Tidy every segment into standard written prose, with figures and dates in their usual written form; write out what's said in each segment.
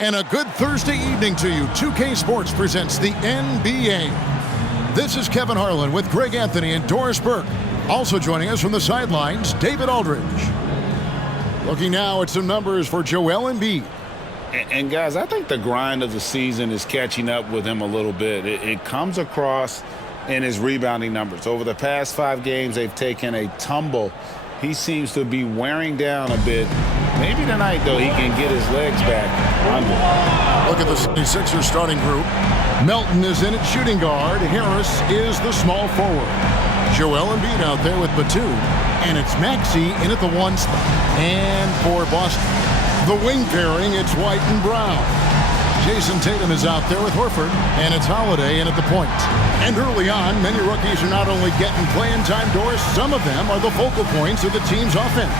And a good Thursday evening to you. 2K Sports presents the NBA. This is Kevin Harlan with Greg Anthony and Doris Burke. Also joining us from the sidelines, David Aldridge. Looking now at some numbers for Joel Embiid. And guys, I think the grind of the season is catching up with him a little bit. It comes across in his rebounding numbers. Over the past 5 games, they've taken a tumble. He seems to be wearing down a bit. Maybe tonight, though, he can get his legs back under. Look at the 76ers starting group. Melton is in at shooting guard. Harris is the small forward. Joel Embiid out there with Batum. And it's Maxey in at the 1 spot. And for Boston, the wing pairing, it's White and Brown. Jason Tatum is out there with Horford, and it's Holiday in at the point. And early on, many rookies are not only getting playing time, Doris, some of them are the focal points of the team's offense.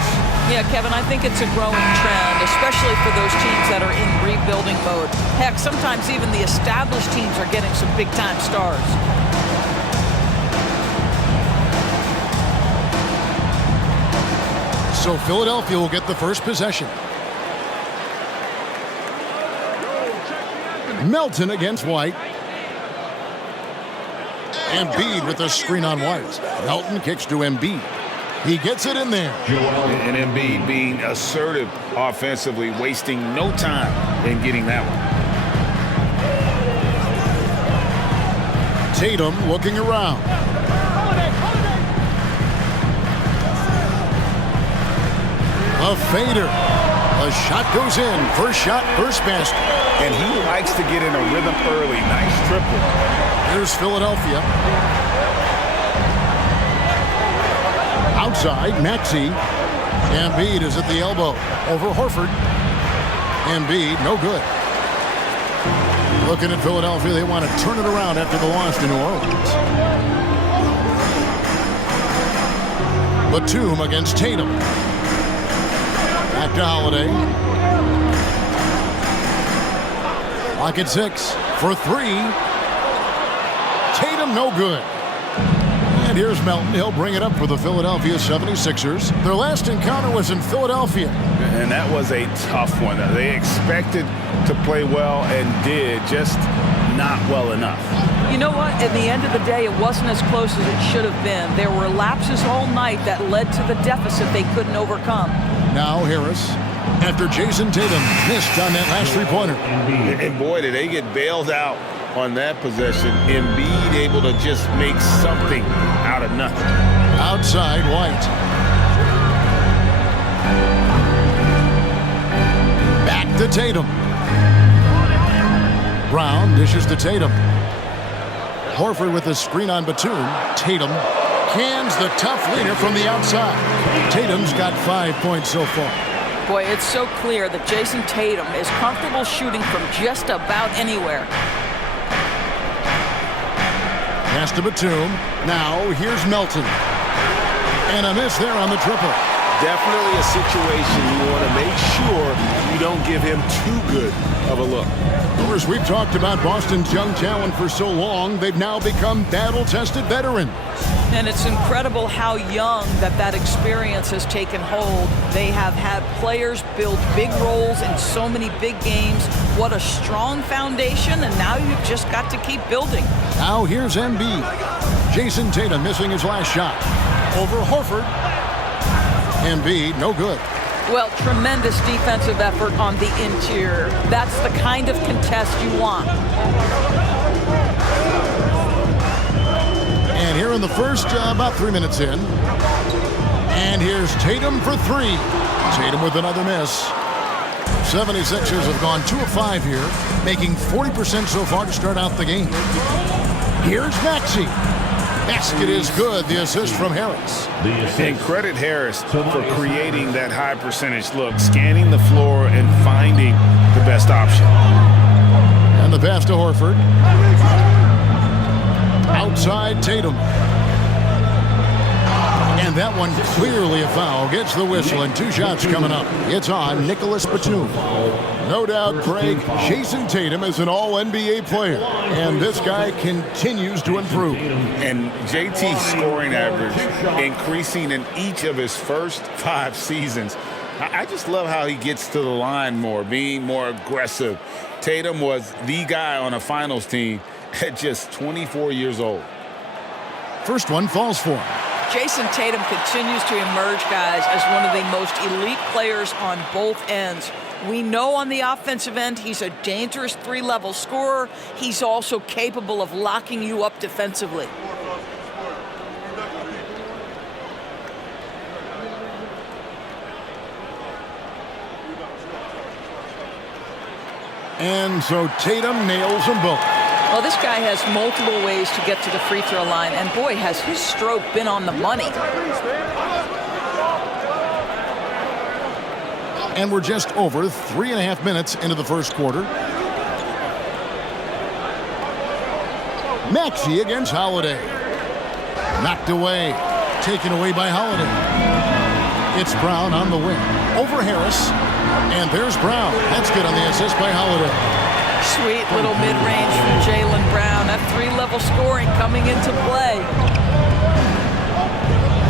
Yeah, Kevin, I think it's a growing trend, especially for those teams that are in rebuilding mode. Heck, sometimes even the established teams are getting some big-time stars. So Philadelphia will get the first possession. Melton against White. Embiid with a screen on White. Melton kicks to Embiid. He gets it in there. And Embiid being assertive offensively, wasting no time in getting that one. Tatum looking around. A fader. A shot goes in. First shot, first basket. And he likes to get in a rhythm early. Nice triple. Here's Philadelphia. Outside, Maxey. Embiid is at the elbow. Over Horford. Embiid, no good. Looking at Philadelphia, they want to turn it around after the loss to New Orleans. Batum against Tatum. Back to Holiday. Lock at 6 for 3. Tatum, no good. And here's Melton. He'll bring it up for the Philadelphia 76ers. Their last encounter was in Philadelphia. And that was a tough one. They expected to play well and did, just not well enough. You know what? At the end of the day, it wasn't as close as it should have been. There were lapses all night that led to the deficit they couldn't overcome. Now Harris, after Jason Tatum missed on that last three-pointer. And boy, did they get bailed out on that possession. Embiid able to just make something out of nothing. Outside, White. Back to Tatum. Brown dishes to Tatum. Horford with a screen on Batum. Tatum cans the tough leader from the outside. Tatum's got 5 points so far. Boy, it's so clear that Jason Tatum is comfortable shooting from just about anywhere. Pass to Batum. Now here's Melton. And a miss there on the triple. Definitely a situation you want to make sure you don't give him too good of a look. Of course, we've talked about Boston's young talent for so long. They've now become battle-tested veterans. And it's incredible how young that experience has taken hold. They have had players build big roles in so many big games. What a strong foundation, and now you've just got to keep building. Now here's Embiid. Jason Tatum missing his last shot. Over Horford. Embiid, no good. Well, tremendous defensive effort on the interior. That's the kind of contest you want. And here in the first, about 3 minutes in. And here's Tatum for 3. Tatum with another miss. 76ers have gone 2 of 5 here, making 40% so far to start out the game. Here's Maxey. Basket is good. The assist from Harris. And credit Harris for creating that high percentage look, scanning the floor and finding the best option. And the pass to Horford. Outside Tatum. And that one clearly a foul. Gets the whistle and 2 shots coming up. It's on Nicholas Batum. No doubt, Craig, Jason Tatum is an all-NBA player. And this guy continues to improve. And JT's scoring average increasing in each of his first 5 seasons. I just love how he gets to the line more, being more aggressive. Tatum was the guy on a finals team at just 24 years old. First one falls for him. Jason Tatum continues to emerge, guys, as one of the most elite players on both ends. We know on the offensive end he's a dangerous three-level scorer. He's also capable of locking you up defensively. And so Tatum nails them both. Well, this guy has multiple ways to get to the free throw line, and boy, has his stroke been on the money. And we're just over 3.5 minutes into the first quarter. Maxey against Holiday. Knocked away. Taken away by Holiday. It's Brown on the wing. Over Harris. And there's Brown. That's good on the assist by Holiday. Sweet little mid-range from Jaylen Brown. That three-level scoring coming into play.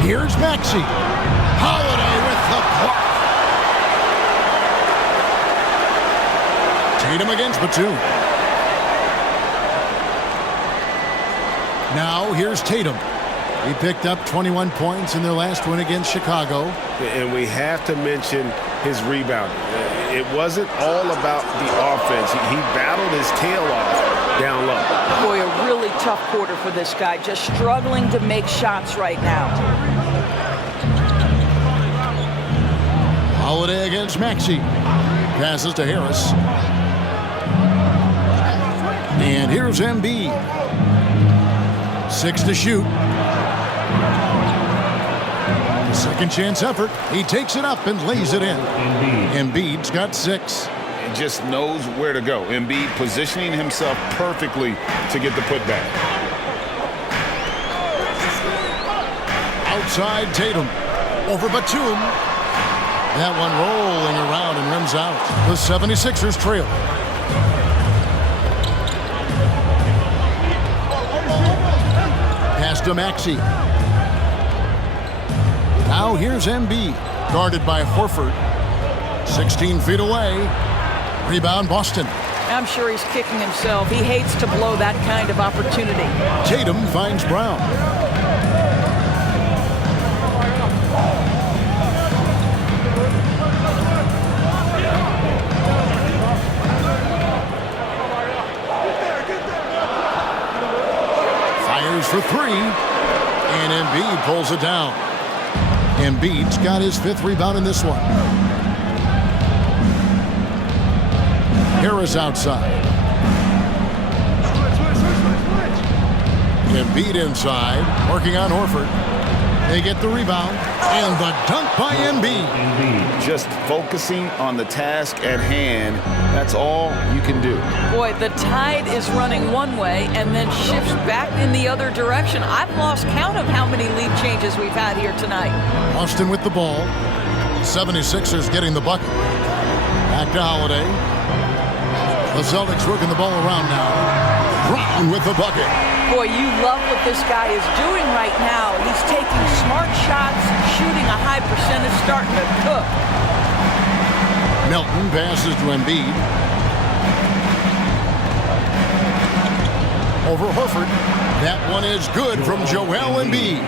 Here's Maxey. Holiday with the block. Tatum against Batum. Now here's Tatum. He picked up 21 points in their last win against Chicago. And we have to mention his rebounding. It wasn't all about the offense. He battled his tail off down low. Boy, a really tough quarter for this guy. Just struggling to make shots right now. Holiday against Maxey. Passes to Harris. And here's Embiid. 6 to shoot. The second chance effort. He takes it up and lays it in. Embiid's got 6. He just knows where to go. Embiid positioning himself perfectly to get the putback. Outside Tatum. Over Batum. That one rolling around and rims out. The 76ers trail. Pass to Maxey. Now here's Embiid. Guarded by Horford. 16 feet away. Rebound Boston. I'm sure he's kicking himself. He hates to blow that kind of opportunity. Tatum finds Brown. Fires for 3. And Embiid pulls it down. Embiid's got his 5th rebound in this one. Harris outside. Embiid inside, working on Horford. They get the rebound, and the dunk by Embiid. Just focusing on the task at hand, that's all you can do. Boy, the tide is running one way and then shifts back in the other direction. I've lost count of how many lead changes we've had here tonight. Austin with the ball. 76ers getting the bucket. Back to Holiday. The Celtics working the ball around now. Brown with the bucket. Boy, you love what this guy is doing right now. He's taking smart shots, shooting a high percentage, starting to cook. Melton passes to Embiid. Over Horford. That one is good from Joel Embiid.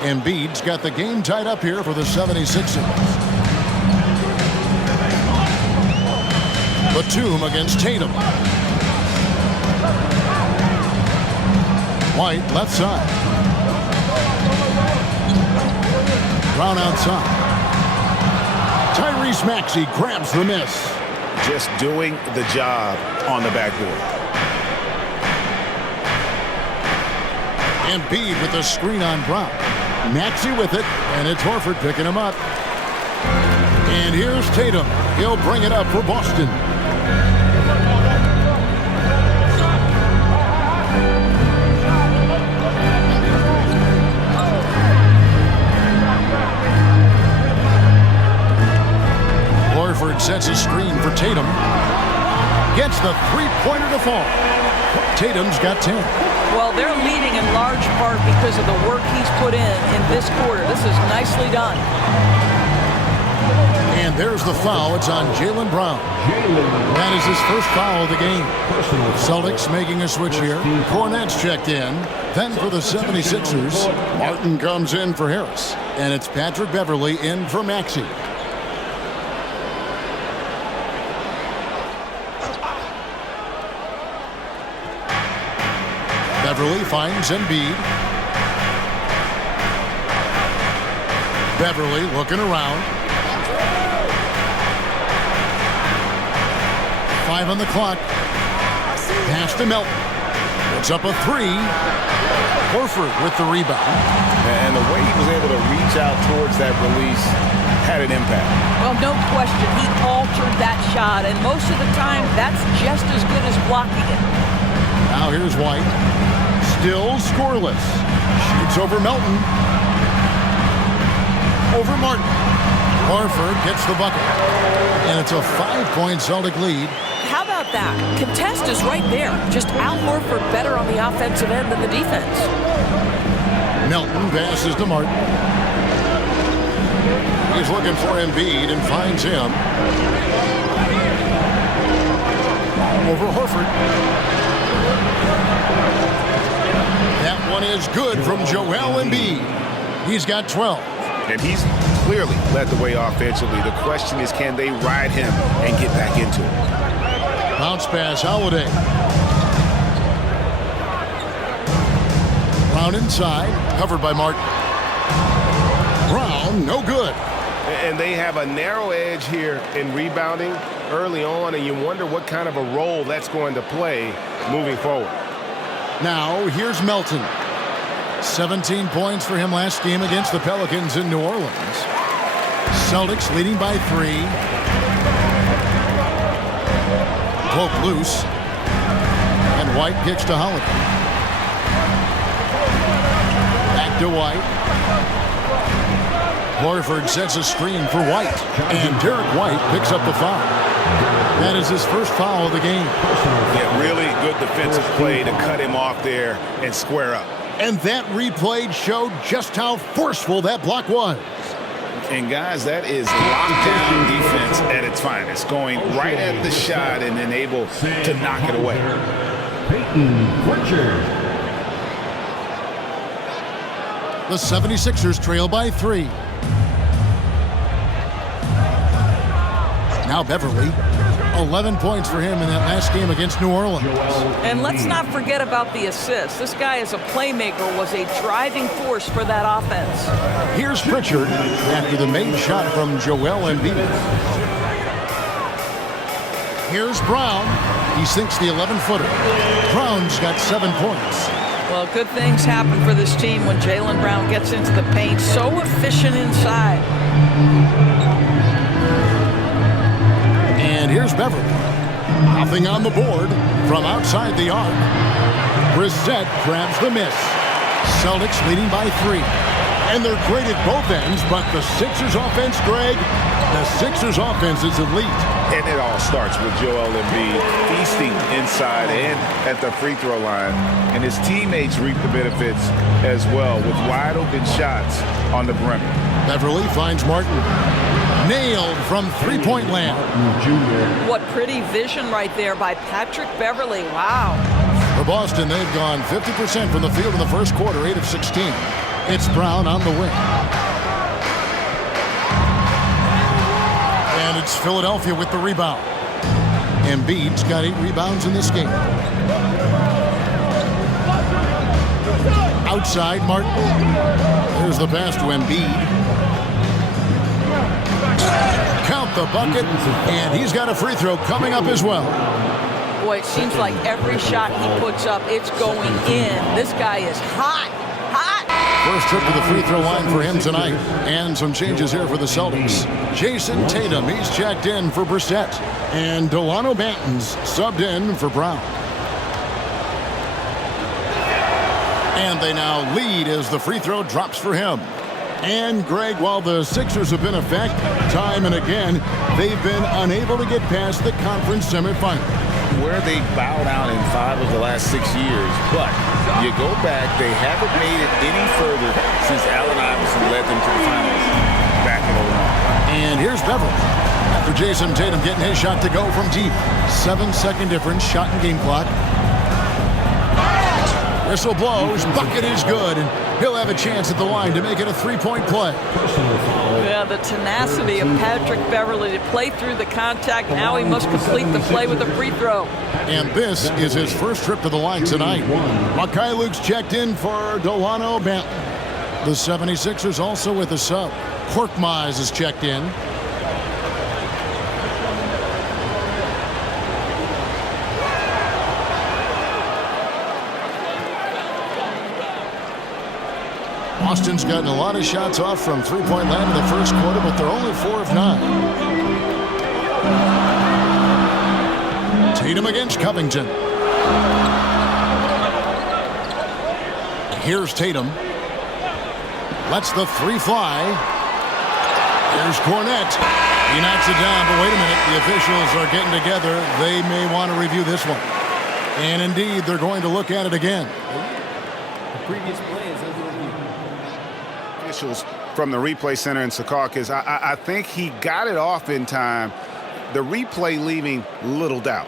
Embiid's got the game tied up here for the 76ers. Batum against Tatum. White left side. Brown outside. Tyrese Maxey grabs the miss. Just doing the job on the backboard. Embiid with the screen on Brown. Maxey with it, and it's Horford picking him up. And here's Tatum. He'll bring it up for Boston. Horford sets a screen for Tatum. Gets the three-pointer to fall. Tatum's got 10. Well, they're leading in large part because of the work he's put in this quarter. This is nicely done. And there's the foul. It's on Jaylen Brown. That is his first foul of the game. Celtics making a switch here. Cornette's checked in. Then for the 76ers, Martin comes in for Harris. And it's Patrick Beverley in for Maxey. Beverley finds Embiid. Beverley looking around. 5 on the clock. Pass to Melton. Puts up a 3. Horford with the rebound. And the way he was able to reach out towards that release had an impact. Well, no question. He altered that shot, and most of the time, that's just as good as blocking it. Now here's White. Still scoreless. Shoots over Melton. Over Martin. Horford gets the bucket. And it's a 5-point Celtic lead. How about that? Contest is right there. Just Al Horford better on the offensive end than the defense. Melton passes to Martin. He's looking for Embiid and finds him. Over Horford. That one is good from Joel Embiid. He's got 12. And he's clearly led the way offensively. The question is, can they ride him and get back into it? Bounce pass, Holiday. Brown inside, covered by Martin. Brown, no good. And they have a narrow edge here in rebounding early on, and you wonder what kind of a role that's going to play moving forward. Now, here's Melton. 17 points for him last game against the Pelicans in New Orleans. Celtics leading by 3. Poke loose. And White kicks to Holiday. Back to White. Horford sets a screen for White. And Derek White picks up the foul. That is his first foul of the game. Yeah, really good defensive play to cut him off there and square up. And that replay showed just how forceful that block was. And guys, that is lockdown defense at its finest. Going right at the shot and then able to knock it away. The 76ers trail by 3. Now Beverley. 11 points for him in that last game against New Orleans. And let's not forget about the assist. This guy is a playmaker, was a driving force for that offense. Here's Pritchard after the made shot from Joel Embiid. Here's Brown. He sinks the 11-footer. Brown's got 7 points. Well, good things happen for this team when Jaylen Brown gets into the paint. So efficient inside. And here's Beverley. Nothing on the board from outside the arc. Brissett grabs the miss. Celtics leading by 3. And they're great at both ends, but the Sixers offense, Greg, the Sixers offense is elite. And it all starts with Joel Embiid feasting inside and at the free throw line. And his teammates reap the benefits as well with wide open shots on the perimeter. Beverley finds Martin. Nailed from three-point land. What pretty vision right there by Patrick Beverley. Wow. For Boston, they've gone 50% from the field in the first quarter, 8 of 16. It's Brown on the wing. And it's Philadelphia with the rebound. Embiid's got 8 rebounds in this game. Outside, Martin. There's the pass to Embiid. Count the bucket, and he's got a free throw coming up as well. Boy, it seems like every shot he puts up, it's going in. This guy is hot, hot. First trip to the free throw line for him tonight. And some changes here for the Celtics. Jason Tatum, he's checked in for Brissett. And Delano Banton's subbed in for Brown. And they now lead as the free throw drops for him. And, Greg, while the Sixers have been a fact time and again, they've been unable to get past the conference semifinal. Where they bowed out in 5 of the last 6 years. But you go back, they haven't made it any further since Allen Iverson led them to the finals back in 2009. And here's Beverly. After Jason Tatum getting his shot to go from deep. 7-second difference, shot and game clock. Whistle blows, bucket is good, and he'll have a chance at the line to make it a three-point play. Yeah, the tenacity of Patrick Beverly to play through the contact. Now he must complete the play with a free throw. And this is his first trip to the line tonight. Makai Luke's checked in for Delano Banton. The 76ers also with a sub. Korkmaz is checked in. Boston's gotten a lot of shots off from three-point land in the first quarter, but they're only 4 of 9. Tatum against Covington. Here's Tatum. Lets the three fly. Here's Cornette. He knocks it down, but wait a minute. The officials are getting together. They may want to review this one. And indeed, they're going to look at it again. The previous play is under review. Officials from the replay center in Secaucus, I think he got it off in time. The replay leaving little doubt.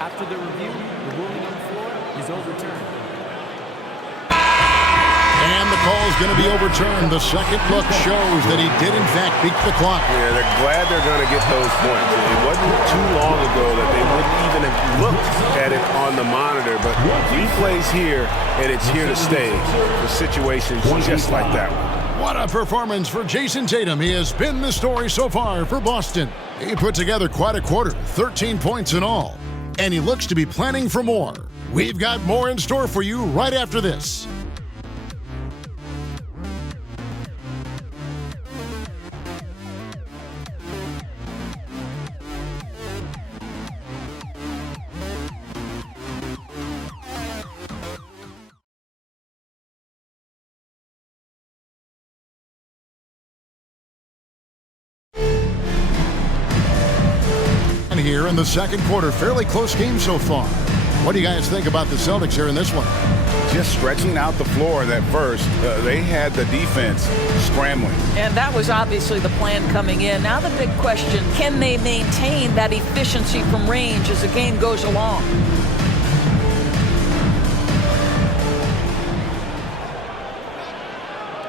After the review, the ruling on the floor is overturned. And the call is going to be overturned. The second look shows that he did, in fact, beat the clock. Yeah, they're glad they're going to get those points. It wasn't too long ago that they wouldn't even have looked at it on the monitor, but replays here, and it's here to stay for situations just like that one. What a performance for Jason Tatum. He has been the story so far for Boston. He put together quite a quarter, 13 points in all. And he looks to be planning for more. We've got more in store for you right after this. Here in the second quarter, fairly close game so far. What do you guys think about the Celtics here in this one? Just stretching out the floor at first. They had the defense scrambling. And that was obviously the plan coming in. Now the big question, can they maintain that efficiency from range as the game goes along?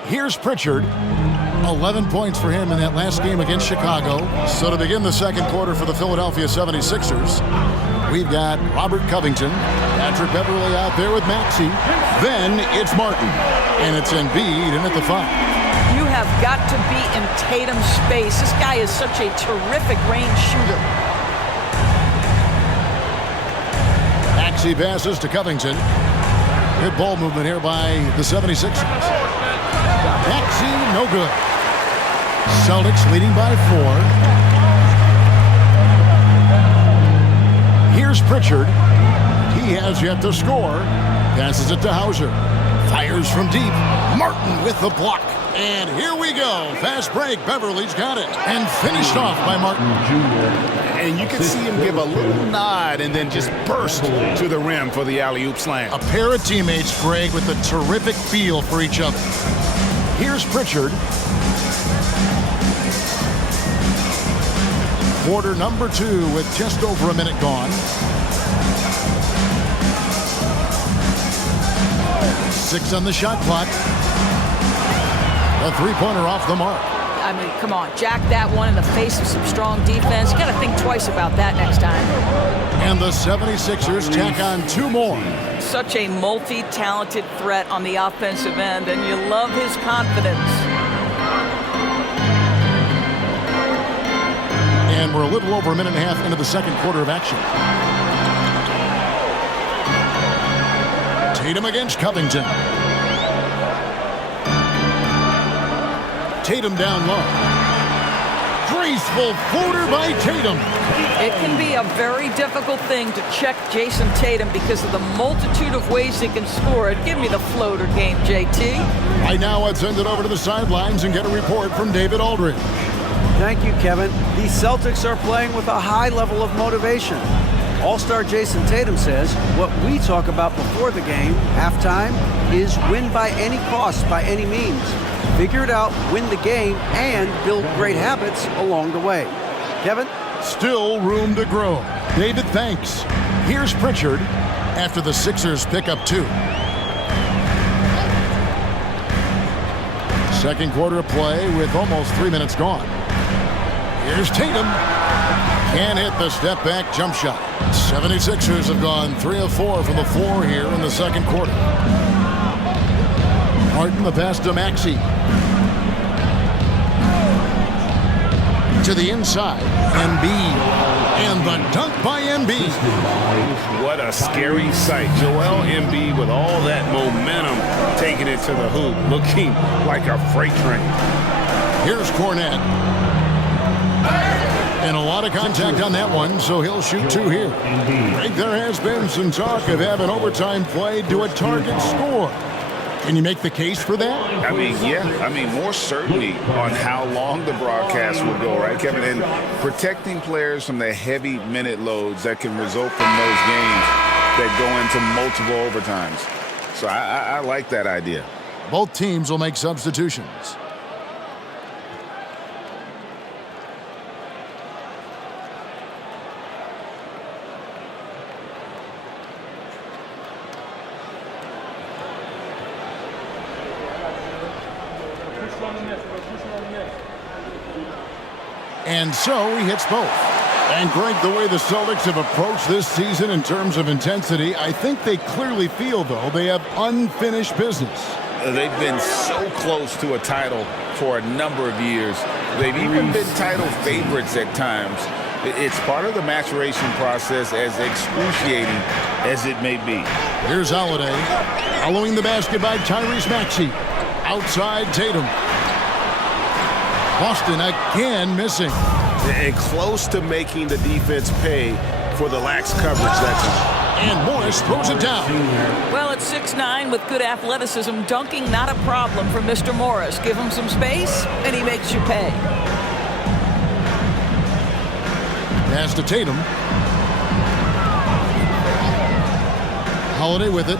Here's Pritchard. 11 points for him in that last game against Chicago. So to begin the second quarter for the Philadelphia 76ers, we've got Robert Covington, Patrick Beverly out there with Maxey. Then it's Martin, and it's Embiid in at the 5. You have got to be in Tatum's space. This guy is such a terrific range shooter. Maxey passes to Covington. Good ball movement here by the 76ers. Maxey, no good. Celtics leading by 4. Here's Pritchard. He has yet to score. Passes it to Hauser. Fires from deep. Martin with the block. And here we go. Fast break. Beverly's got it. And finished off by Martin. And you can see him give a little nod and then just burst to the rim for the alley-oop slam. A pair of teammates, Greg, with a terrific feel for each other. Here's Pritchard. Quarter number 2 with just over a minute gone. 6 on the shot clock. A three-pointer off the mark. I mean, come on, jack that one in the face of some strong defense. You got to think twice about that next time. And the 76ers tack on 2 more. Such a multi-talented threat on the offensive end, and you love his confidence. And we're a little over a minute and a half into the second quarter of action. Tatum against Covington. Tatum down low. Graceful floater by Tatum. It can be a very difficult thing to check Jason Tatum because of the multitude of ways he can score it. Give me the floater game, JT. Right now, let's send it over to the sidelines and get a report from David Aldridge. Thank you, Kevin. The Celtics are playing with a high level of motivation. All-star Jason Tatum says what we talk about before the game, halftime, is win by any cost, by any means. Figure it out, win the game, and build great habits along the way. Kevin? Still room to grow. David, thanks. Here's Pritchard after the Sixers pick up 2. Second quarter of play with almost 3 minutes gone. Here's Tatum. Can't hit the step-back jump shot. 76ers have gone 3 of 4 from the floor here in the second quarter. Harden the pass to Maxey. To the inside. Embiid. And the dunk by Embiid. What a scary sight. Joel Embiid with all that momentum taking it to the hoop, looking like a freight train. Here's Cornette. And a lot of contact on that one, so he'll shoot 2 here. Greg, there has been some talk of having overtime play to a target score. Can you make the case for that? I mean, yeah. I mean, more certainty on how long the broadcast will go, right, Kevin? And protecting players from the heavy minute loads that can result from those games that go into multiple overtimes. So I like that idea. Both teams will make substitutions. And so he hits both. And Greg, the way the Celtics have approached this season in terms of intensity, I think they clearly feel, though, they have unfinished business. They've been so close to a title for a number of years. They've even been title favorites at times. It's part of the maturation process, as excruciating as it may be. Here's Holiday. Following the basket by Tyrese Maxey. Outside Tatum. Boston again missing. And close to making the defense pay for the lax coverage that time. And Morris throws it down. Well, at 6'9" with good athleticism, dunking not a problem for Mr. Morris. Give him some space, and he makes you pay. Pass to Tatum. Holiday with it.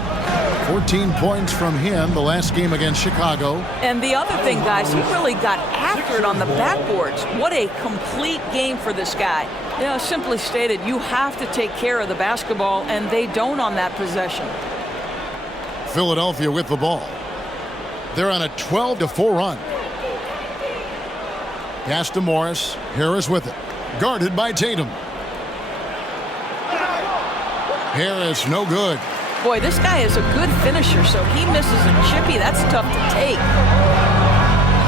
14 points from him the last game against Chicago. And the other thing, guys, he really got after it on the backboards. What a complete game for this guy. You know, simply stated, you have to take care of the basketball, and they don't on that possession. Philadelphia with the ball. They're on a 12-4 run. Pass to Morris. Harris with it. Guarded by Tatum. Harris, no good. Boy, this guy is a good finisher, so he misses a chippy. That's tough to take.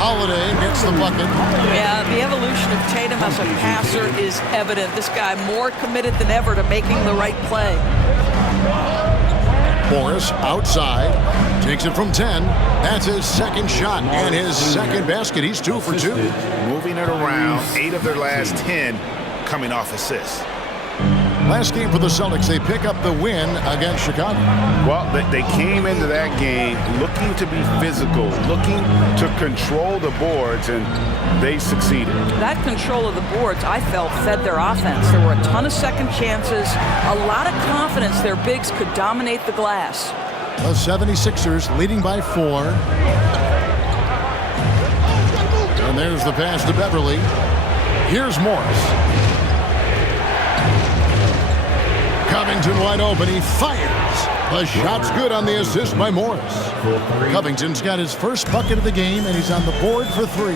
Holiday gets the bucket. Yeah, the evolution of Tatum as a passer is evident. This guy more committed than ever to making the right play. Morris outside. Takes it from 10. That's his second shot and his second basket. He's 2 for 2. Moving it around, 8 of their last 10 coming off assists. Last game for the Celtics, they pick up the win against Chicago. Well, they came into that game looking to be physical, looking to control the boards, and they succeeded. That control of the boards, I felt, fed their offense. There were a ton of second chances, a lot of confidence their bigs could dominate the glass. The 76ers leading by 4. And there's the pass to Beverly. Here's Morris. Covington wide open. He fires. The shot's good on the assist by Morris. Covington's got his first bucket of the game, and he's on the board for 3.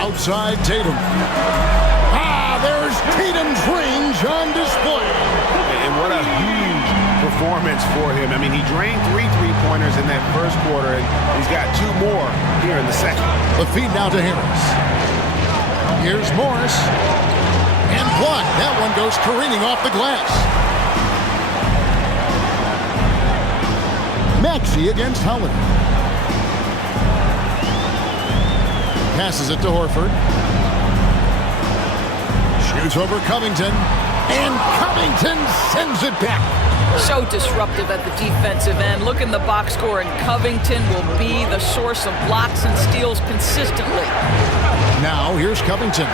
Outside Tatum. There's Tatum's range on display. And what a huge performance for him. I mean, he drained 3 three-pointers in that first quarter, and he's got 2 more here in the second. The feed now to Harris. Here's Morris. And blocked. That one goes careening off the glass. Maxey against Holiday. Passes it to Horford. Shoots over Covington. And Covington sends it back. So disruptive at the defensive end. Look in the box score, and Covington will be the source of blocks and steals consistently. Now here's Covington.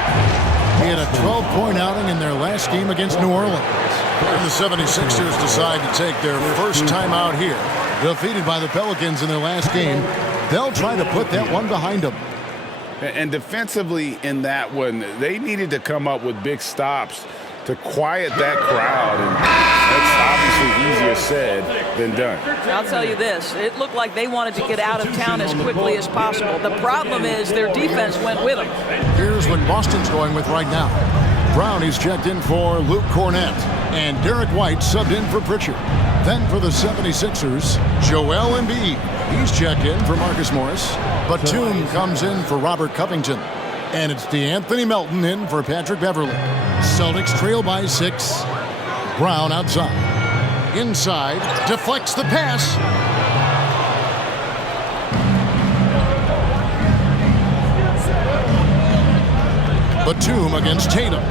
He had a 12-point outing in their last game against New Orleans. And the 76ers decide to take their first time out here. Defeated by the Pelicans in their last game, they'll try to put that one behind them. And defensively in that one, they needed to come up with big stops to quiet that crowd. And that's obviously easier said than done. I'll tell you this, it looked like they wanted to get out of town as quickly as possible. The problem is their defense went with them. Here's what Boston's going with right now. Brown is checked in for Luke Cornett, and Derek White subbed in for Pritchard. Then for the 76ers, Joel Embiid. He's checked in for Marcus Morris. Batum comes in for Robert Covington. And it's DeAnthony Melton in for Patrick Beverley. Celtics trail by 6. Brown outside. Inside, deflects the pass. Batum against Tatum.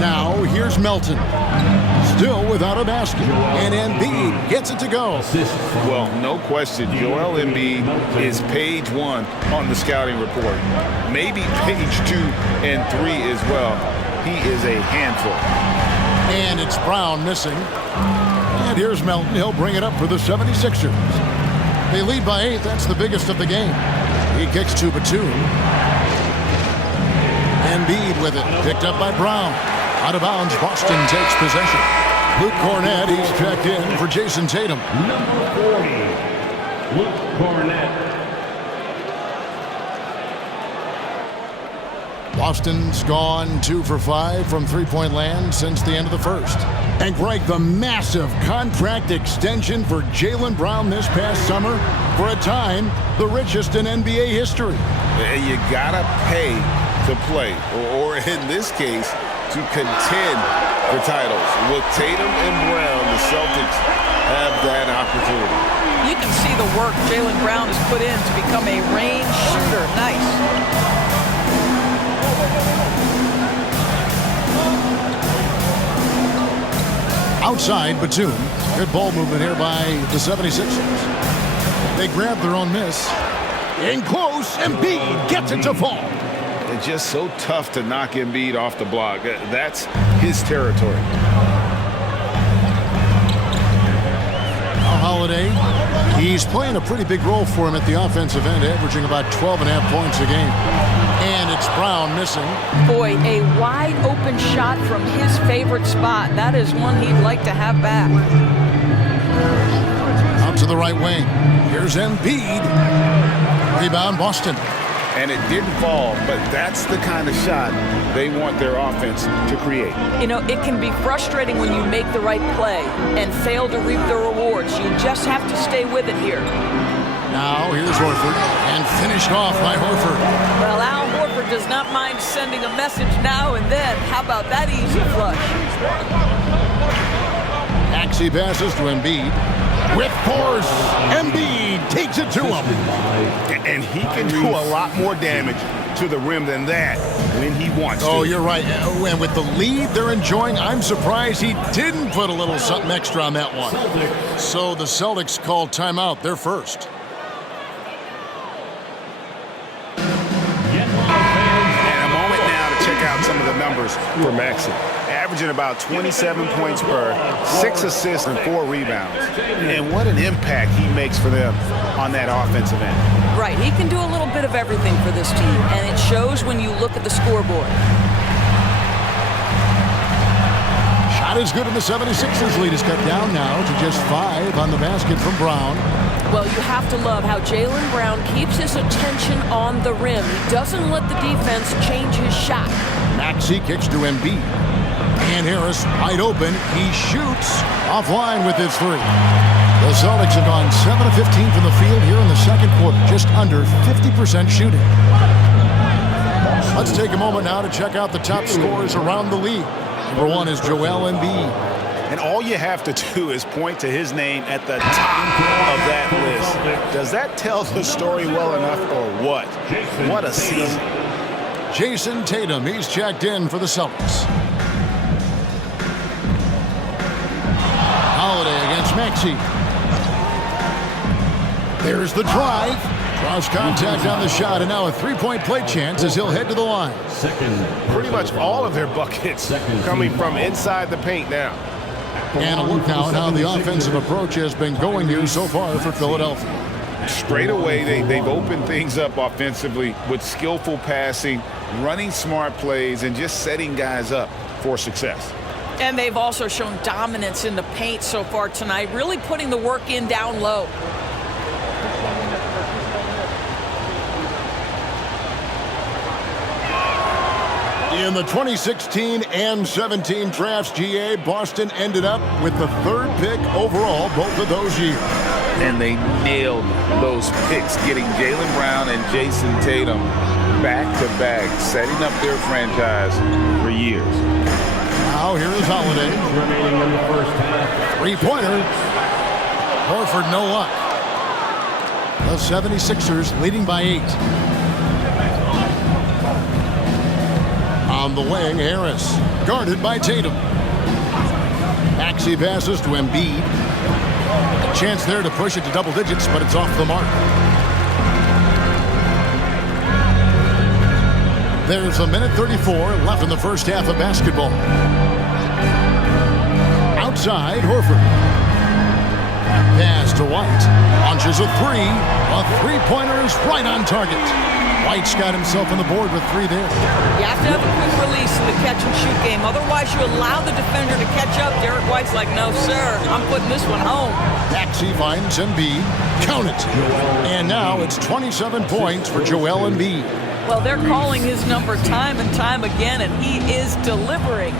Now here's Melton. Still without a basket. And Embiid gets it to go. Well, no question, Joel Embiid is page 1 on the scouting report. Maybe page 2 and 3 as well. He is a handful. And it's Brown missing. And here's Melton. He'll bring it up for the 76ers. They lead by 8. That's the biggest of the game. He kicks to Batum. Embiid with it. Picked up by Brown. Out of bounds, Boston takes possession. Luke Cornett, he's checked in for Jason Tatum. Number 40, Luke Cornett. Boston's gone 2 for 5 from three-point land since the end of the first. And Greg, the massive contract extension for Jaylen Brown this past summer, for a time, the richest in NBA history. And you gotta pay to play, or in this case, to contend for titles. With Tatum and Brown, the Celtics have that opportunity. You can see the work Jaylen Brown has put in to become a range shooter. Nice. Outside, Batum. Good ball movement here by the 76ers. They grab their own miss. In close, Embiid gets it to fall. It's just so tough to knock Embiid off the block. That's his territory. Holiday, he's playing a pretty big role for him at the offensive end, averaging about 12.5 points a game. And it's Brown missing. Boy, a wide open shot from his favorite spot. That is one he'd like to have back. Out to the right wing. Here's Embiid. Rebound, Boston. And it didn't fall, but that's the kind of shot they want their offense to create. You know, it can be frustrating when you make the right play and fail to reap the rewards. You just have to stay with it here. Now here's Horford, and finished off by Horford. Well, Al Horford does not mind sending a message now and then. How about that easy flush? Maxey passes to Embiid. With force, Embiid takes it to him. And he can do a lot more damage to the rim than that when he wants to. Oh, you're right. And with the lead they're enjoying, I'm surprised he didn't put a little something extra on that one. So the Celtics call timeout. They're first. And a moment now to check out some of the numbers for Maxey. Averaging about 27 points per, 6 assists and 4 rebounds. And what an impact he makes for them on that offensive end. Right, he can do a little bit of everything for this team, and it shows when you look at the scoreboard. Shot is good, and the 76ers lead is cut down now to just 5 on the basket from Brown. Well, you have to love how Jaylen Brown keeps his attention on the rim. He doesn't let the defense change his shot. Maxey kicks to Embiid. And Harris wide open. He shoots offline with his 3. The Celtics have gone 7 of 15 from the field here in the second quarter, just under 50% shooting. Let's take a moment now to check out the top scorers around the league. Number 1 is Joel Embiid. And all you have to do is point to his name at the top of that list. Does that tell the story well enough or what? What a season. Jason Tatum, he's checked in for the Celtics. Maxey. There's the drive. Cross contact on the shot, and now a three-point play chance as he'll head to the line. Pretty much all of their buckets coming from inside the paint now. And a look now at how the offensive approach has been going here so far for Philadelphia. Straight away, they've opened things up offensively with skillful passing, running smart plays, and just setting guys up for success. And they've also shown dominance in the paint so far tonight, really putting the work in down low. In the 2016 and 17 drafts, GA, Boston ended up with the 3rd pick overall both of those years. And they nailed those picks, getting Jaylen Brown and Jason Tatum back-to-back, setting up their franchise for years. Now here is Holiday. Remaining in the first half. Three-pointer. Horford, no luck. The 76ers leading by 8. On the wing, Harris, guarded by Tatum. Maxey passes to Embiid. A chance there to push it to double digits, but it's off the mark. There's a minute 34 left in the first half of basketball. Outside, Horford. Pass to White. Launches a three. A three-pointer is right on target. White's got himself on the board with 3 there. You have to have a quick release in the catch-and-shoot game. Otherwise, you allow the defender to catch up. Derek White's like, no, sir, I'm putting this one home. Maxey finds Embiid. Count it. And now it's 27 points for Joel Embiid. Well, they're calling his number time and time again, and he is delivering.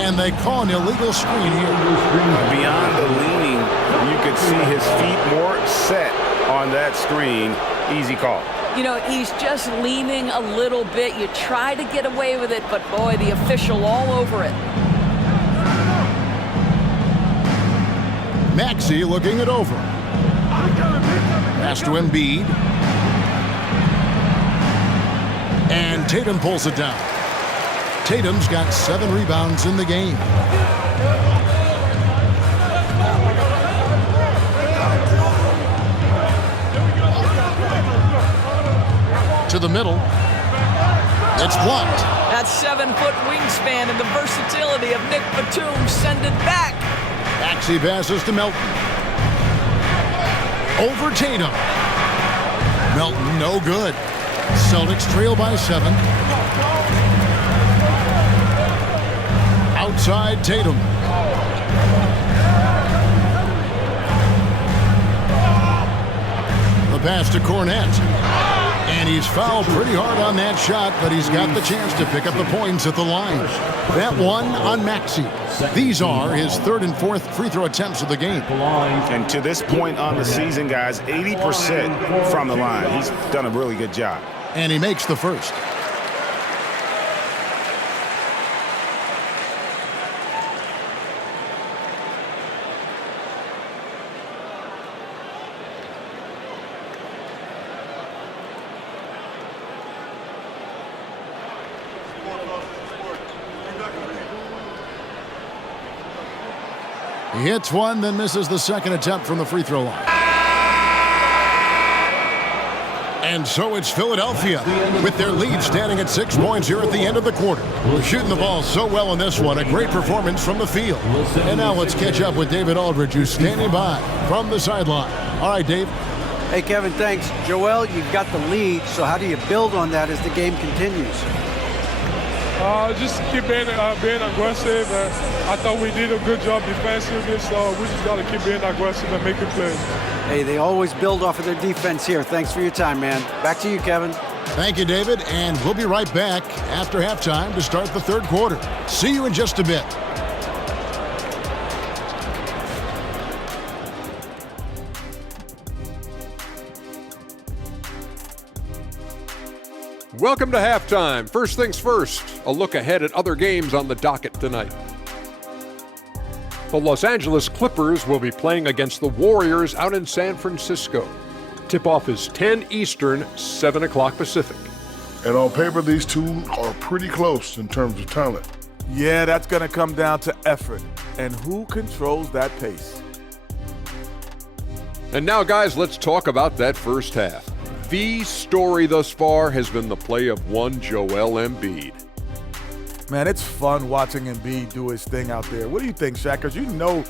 And they call an illegal screen here. Beyond the leaning, you could see his feet more set on that screen. Easy call. You know, he's just leaning a little bit. You try to get away with it, but boy, the official all over it. Maxey looking it over. Pass to Embiid. And Tatum pulls it down. Tatum's got 7 rebounds in the game. To the middle. It's blocked. That 7-foot wingspan and the versatility of Nick Batum send it back. Maxey passes to Melton. Over Tatum. Melton no good. Celtics trail by 7. Outside Tatum. The pass to Cornette. And he's fouled pretty hard on that shot, but he's got the chance to pick up the points at the line. That one on Maxey. These are his 3rd and 4th free throw attempts of the game. And to this point on the season, guys, 80% from the line. He's done a really good job. And he makes the first. He hits one, then misses the second attempt from the free throw line. And so it's Philadelphia with their lead standing at 6 points here at the end of the quarter. Shooting the ball so well in this one. A great performance from the field. And now let's catch up with David Aldridge, who's standing by from the sideline. All right, Dave. Hey, Kevin, thanks. Joel, you've got the lead, so how do you build on that as the game continues? Just keep being aggressive. I thought we did a good job defensively, so we just got to keep being aggressive and making plays. Hey, they always build off of their defense here. Thanks for your time, man. Back to you, Kevin. Thank you, David, and we'll be right back after halftime to start the 3rd quarter. See you in just a bit. Welcome to halftime. First things first, a look ahead at other games on the docket tonight. The Los Angeles Clippers will be playing against the Warriors out in San Francisco. Tip-off is 10 Eastern, 7 o'clock Pacific. And on paper, these two are pretty close in terms of talent. Yeah, that's going to come down to effort and who controls that pace. And now, guys, let's talk about that first half. The story thus far has been the play of one Joel Embiid. Man, it's fun watching Embiid do his thing out there. What do you think, Shaq? Because you know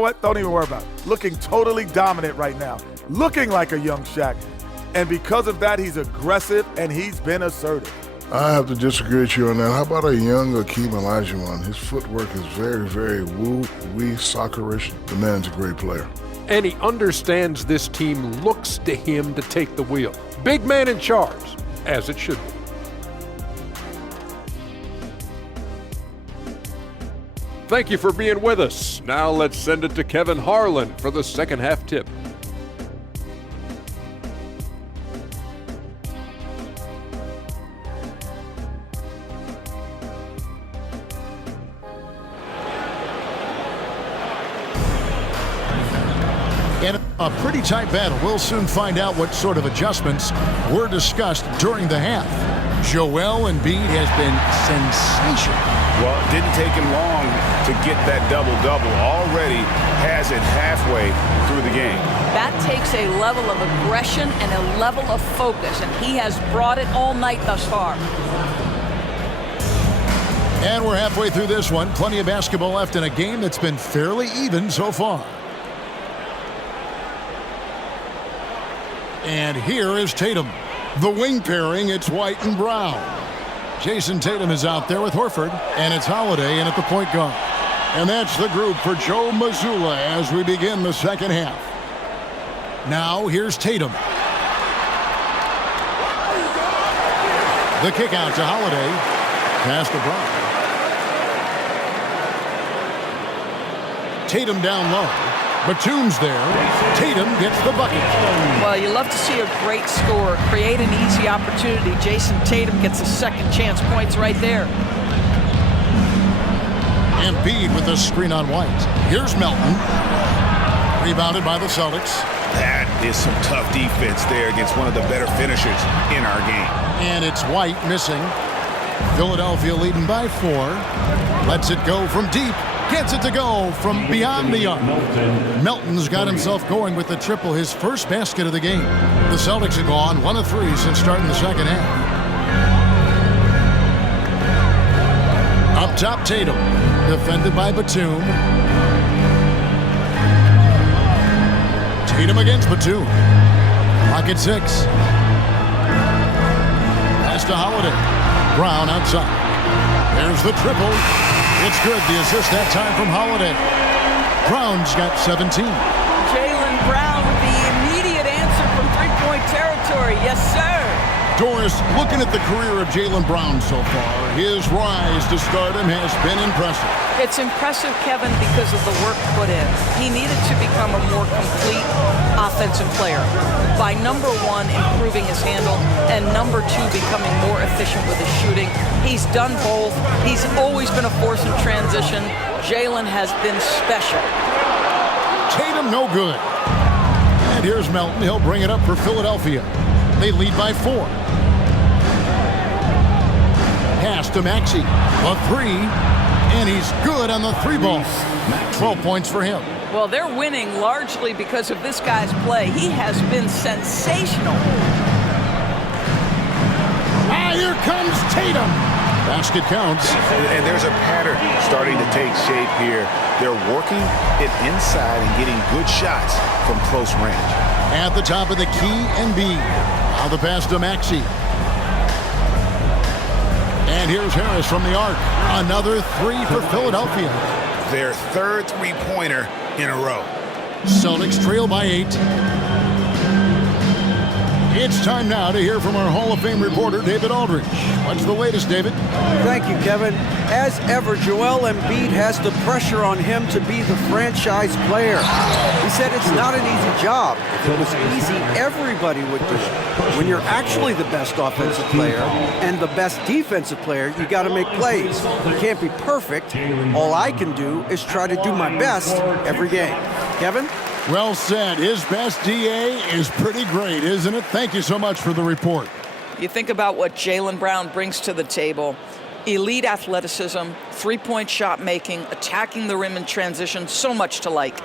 what? Don't even worry about it. Looking totally dominant right now. Looking like a young Shaq. And because of that, he's aggressive and he's been assertive. I have to disagree with you on that. How about a young Akeem Olajuwon? His footwork is very, very woo-wee, soccerish. The man's a great player. And he understands this team looks to him to take the wheel. Big man in charge, as it should be. Thank you for being with us. Now let's send it to Kevin Harlan for the second half tip. In a pretty tight battle, we'll soon find out what sort of adjustments were discussed during the half. Joel Embiid has been sensational. Well, it didn't take him long to get that double-double. Already has it halfway through the game. That takes a level of aggression and a level of focus, and he has brought it all night thus far. And we're halfway through this one. Plenty of basketball left in a game that's been fairly even so far. And here is Tatum. The wing pairing, it's White and Brown. Jason Tatum is out there with Horford, and it's Holiday in at the point guard. And that's the group for Joe Mazzulla as we begin the second half. Now, here's Tatum. The kick out to Holiday. Pass to Brown. Tatum down low. Batum's there. Tatum gets the bucket. Well, you love to see a great score create an easy opportunity. Jason Tatum gets a second chance points right there. Embiid with a screen on White. Here's Melton. Rebounded by the Celtics. That is some tough defense there against one of the better finishers in our game. And it's White missing. Philadelphia leading by 4. Lets it go from deep. Gets it to go from beyond the arc. Melton's got himself going with the triple, his first basket of the game. The Celtics have gone 1 of 3 since starting the second half. Up top, Tatum. Defended by Batum. Tatum against Batum. Clock at 6. Pass to Holiday. Brown outside. There's the triple. It's good. The assist that time from Holiday. Brown's got 17. Jaylen Brown with the immediate answer from three-point territory. Yes, sir. Doris, looking at the career of Jaylen Brown so far, his rise to stardom has been impressive. It's impressive, Kevin, because of the work put in. He needed to become a more complete offensive player. By number 1, improving his handle, and number 2, becoming more efficient with his shooting. He's done both. He's always been a force in transition. Jaylen has been special. Tatum no good. And here's Melton. He'll bring it up for Philadelphia. They lead by 4. Pass to Maxey. A 3. And he's good on the 3 ball. 12 points for him. Well, they're winning largely because of this guy's play. He has been sensational. Here comes Tatum. Basket counts. And there's a pattern starting to take shape here. They're working it inside and getting good shots from close range. At the top of the key, Embiid. Now the pass to Maxey. And here's Harris from the arc. Another 3 for Philadelphia. Their third three-pointer in a row. Celtics trail by 8. It's time now to hear from our Hall of Fame reporter, David Aldridge. What's the latest, David? Thank you, Kevin. As ever, Joel Embiid has the pressure on him to be the franchise player. He said it's not an easy job. If it was easy, everybody would do it. When you're actually the best offensive player and the best defensive player, you got to make plays. You can't be perfect. All I can do is try to do my best every game. Kevin? Well said. His best DA is pretty great, isn't it? Thank you so much for the report. You think about what Jaylen Brown brings to the table. Elite athleticism, three-point shot making, attacking the rim in transition, so much to like.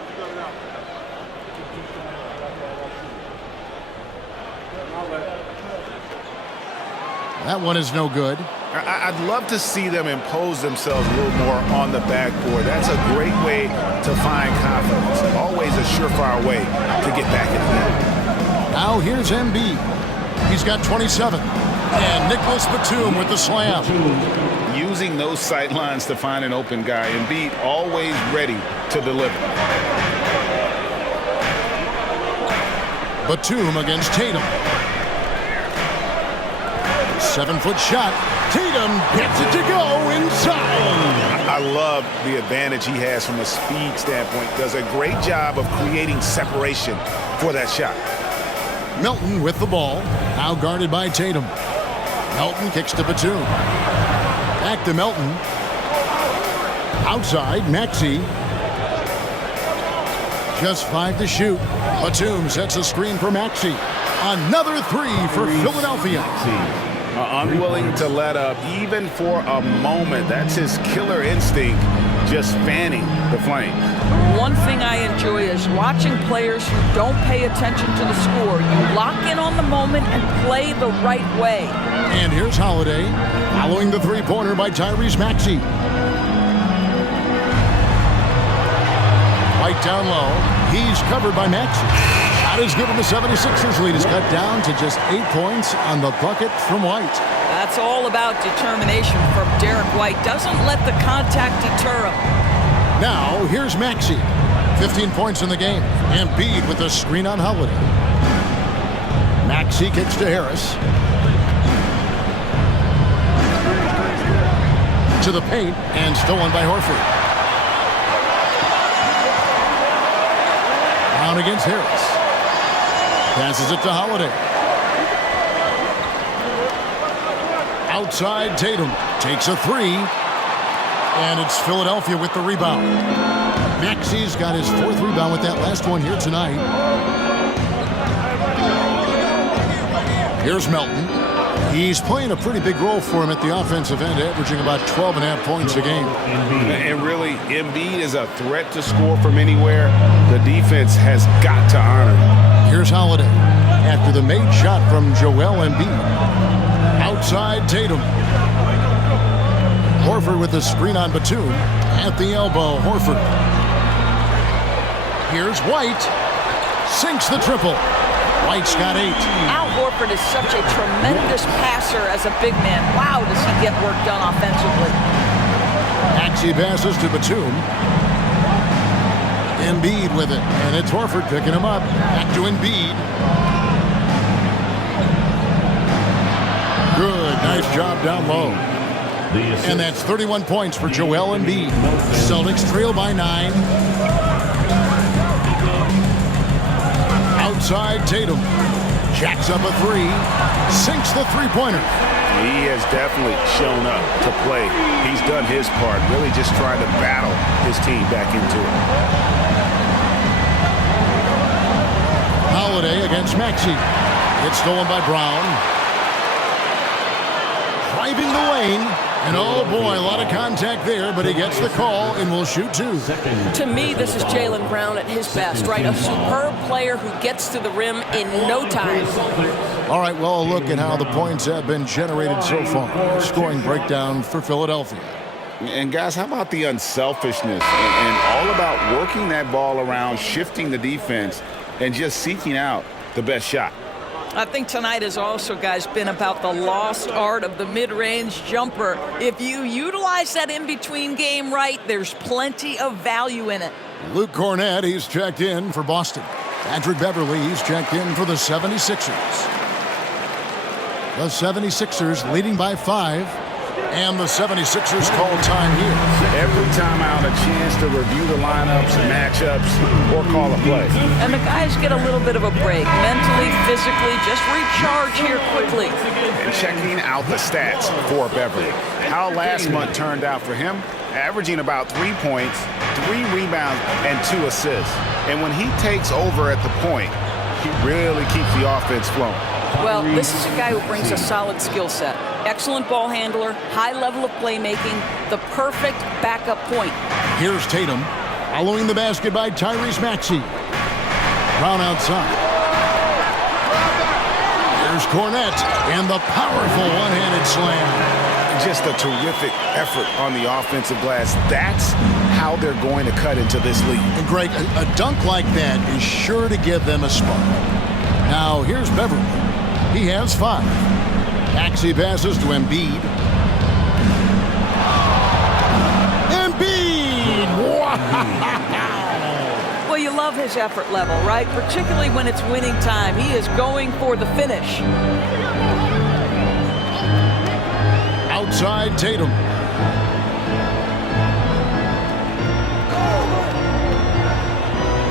That one is no good. I'd love to see them impose themselves a little more on the backboard. That's a great way to find confidence. Always a surefire way to get back in the game. Now here's Embiid. He's got 27. And Nicholas Batum with the slam. Using those sight lines to find an open guy. Embiid always ready to deliver. Batum against Tatum. 7-foot shot. Tatum gets it to go inside. I love the advantage he has from a speed standpoint. Does a great job of creating separation for that shot. Melton with the ball. Now guarded by Tatum. Melton kicks to Batum. Back to Melton. Outside, Maxey. Just 5 to shoot. Batum sets a screen for Maxey. Another 3 for Philadelphia. Unwilling to let up even for a moment. That's his killer instinct, just fanning the flame. One thing I enjoy is watching players who don't pay attention to the score. You lock in on the moment and play the right way. And here's Holiday, following the three-pointer by Tyrese Maxey. Right down low. He's covered by Maxey. Shot is good, and the 76ers lead is cut down to just 8 points on the bucket from White. That's all about determination from Derek White. Doesn't let the contact deter him. Now, here's Maxey. 15 points in the game. Embiid with a screen on Holiday. Maxey kicks to Harris. To the paint, and stolen by Horford. Down against Harris. Passes it to Holiday. Outside, Tatum takes a 3. And it's Philadelphia with the rebound. Maxey's got his 4th rebound with that last one here tonight. Here's Melton. He's playing a pretty big role for him at the offensive end, averaging about 12.5 points a game. And really, Embiid is a threat to score from anywhere. The defense has got to honor him. Here's Holiday after the made shot from Joel Embiid. Outside, Tatum. Horford with the screen on Batum. At the elbow, Horford. Here's White. Sinks the triple. White's got 8. Al Horford is such a tremendous passer as a big man. Wow, does he get work done offensively. Maxey passes to Batum. Embiid with it, and it's Horford picking him up. Back to Embiid. Good, nice job down low. And that's 31 points for Joel Embiid. Celtics trail by 9. Outside, Tatum jacks up a 3, sinks the three-pointer. He has definitely shown up to play. He's done his part, really just trying to battle his team back into it. Holiday against Maxey. It's stolen by Brown. Driving the lane. And oh boy, a lot of contact there, but he gets the call and will shoot 2. To me, this is Jaylen Brown at his best, right? A superb player who gets to the rim in no time. All right, well, a look at how the points have been generated so far. Scoring breakdown for Philadelphia. And guys, how about the unselfishness and all about working that ball around, shifting the defense, and just seeking out the best shot? I think tonight has also, guys, been about the lost art of the mid-range jumper. If you utilize that in-between game right, there's plenty of value in it. Luke Cornett, he's checked in for Boston. Patrick Beverly, he's checked in for the 76ers. The 76ers leading by 5. And the 76ers call time here. Every time out, a chance to review the lineups, matchups, or call a play. And the guys get a little bit of a break. Mentally, physically, just recharge here quickly. And checking out the stats for Beverly. How last month turned out for him, averaging about 3 points, 3 rebounds, and 2 assists. And when he takes over at the point, he really keeps the offense flowing. Well, this is a guy who brings a solid skill set. Excellent ball handler, high level of playmaking, the perfect backup point. Here's Tatum, following the basket by Tyrese Maxey. Brown outside. Here's Cornette, and the powerful one-handed slam. Just a terrific effort on the offensive glass. That's how they're going to cut into this league. And Greg, a dunk like that is sure to give them a spark. Now, here's Beverly. He has 5. Maxey passes to Embiid. Embiid! Wow! Well, you love his effort level, right? Particularly when it's winning time. He is going for the finish. Outside Tatum.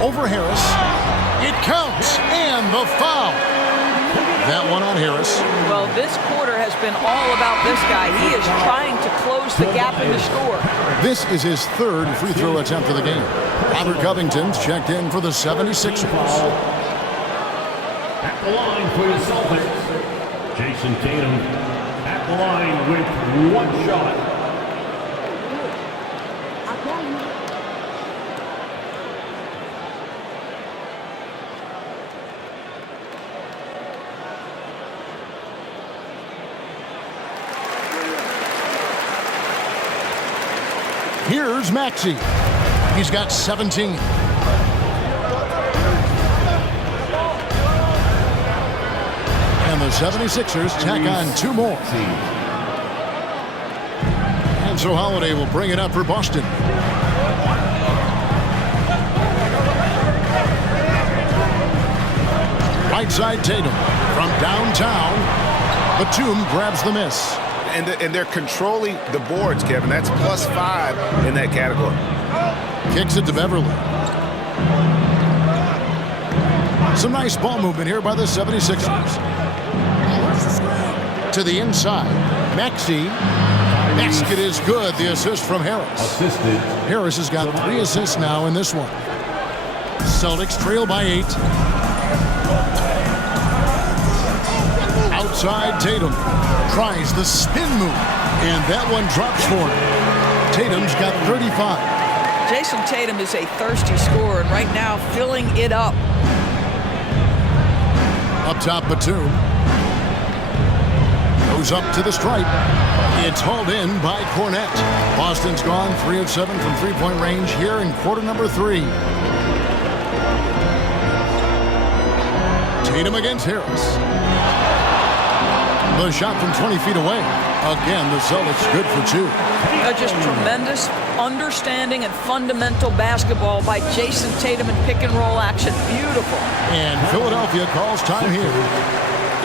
Over Harris. It counts, and the foul. That one on Harris. Well, this quarter has been all about this guy. He is trying to close the gap in the score. This is his 3rd free throw attempt of the game. Robert Covington's checked in for the 76ers. At the line for the Celtics, Jason Tatum at the line with 1 shot. Here's Maxey. He's got 17. And the 76ers tack on 2 more. And so Holiday will bring it up for Boston. Right side Tatum. From downtown, Batum grabs the miss. And they're controlling the boards, Kevin. That's +5 in that category. Kicks it to Beverly. Some nice ball movement here by the 76ers. To the inside. Maxey. Basket is good. The assist from Harris. Harris has got 3 assists now in this one. Celtics trail by 8. Outside Tatum. Tries the spin move. And that one drops for him. Tatum's got 35. Jason Tatum is a thirsty scorer, and right now filling it up. Up top, Batum. Goes up to the stripe. It's hauled in by Cornette. Boston's gone 3 of 7 from three-point range here in quarter number 3. Tatum against Harris. The shot from 20 feet away. Again, the Celtics good for 2. Just tremendous understanding and fundamental basketball by Jason Tatum in pick-and-roll action. Beautiful. And Philadelphia calls time here.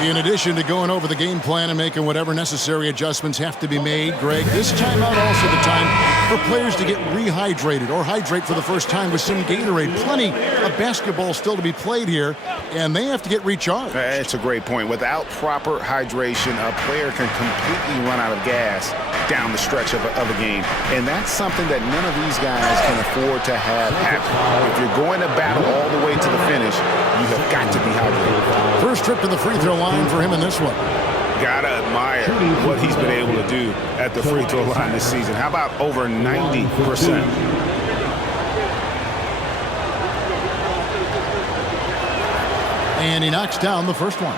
In addition to going over the game plan and making whatever necessary adjustments have to be made, Greg, this timeout also the time for players to get rehydrated or hydrate for the first time with some Gatorade. Plenty of basketball still to be played here, and they have to get recharged. That's a great point. Without proper hydration, a player can completely run out of gas down the stretch of a game. And that's something that none of these guys can afford to have happen. If you're going to battle all the way to the finish, you have got to be hydrated. First trip to the free throw line for him in this one. Gotta admire what he's been able to do at the free throw line this season. How about over 90%? And he knocks down the first one.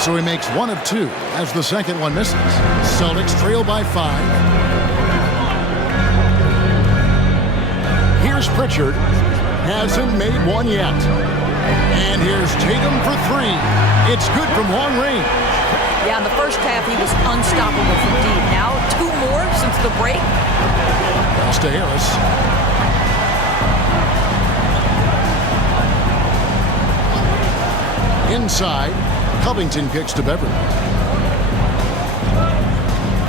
So he makes 1 of 2 as the second one misses. Celtics trail by 5. Here's Pritchard. Hasn't made 1 yet. And here's Tatum for 3. It's good from long range. Yeah, in the first half, he was unstoppable from deep. Now, 2 more since the break. Pass to Harris. Inside. Covington kicks to Beverly.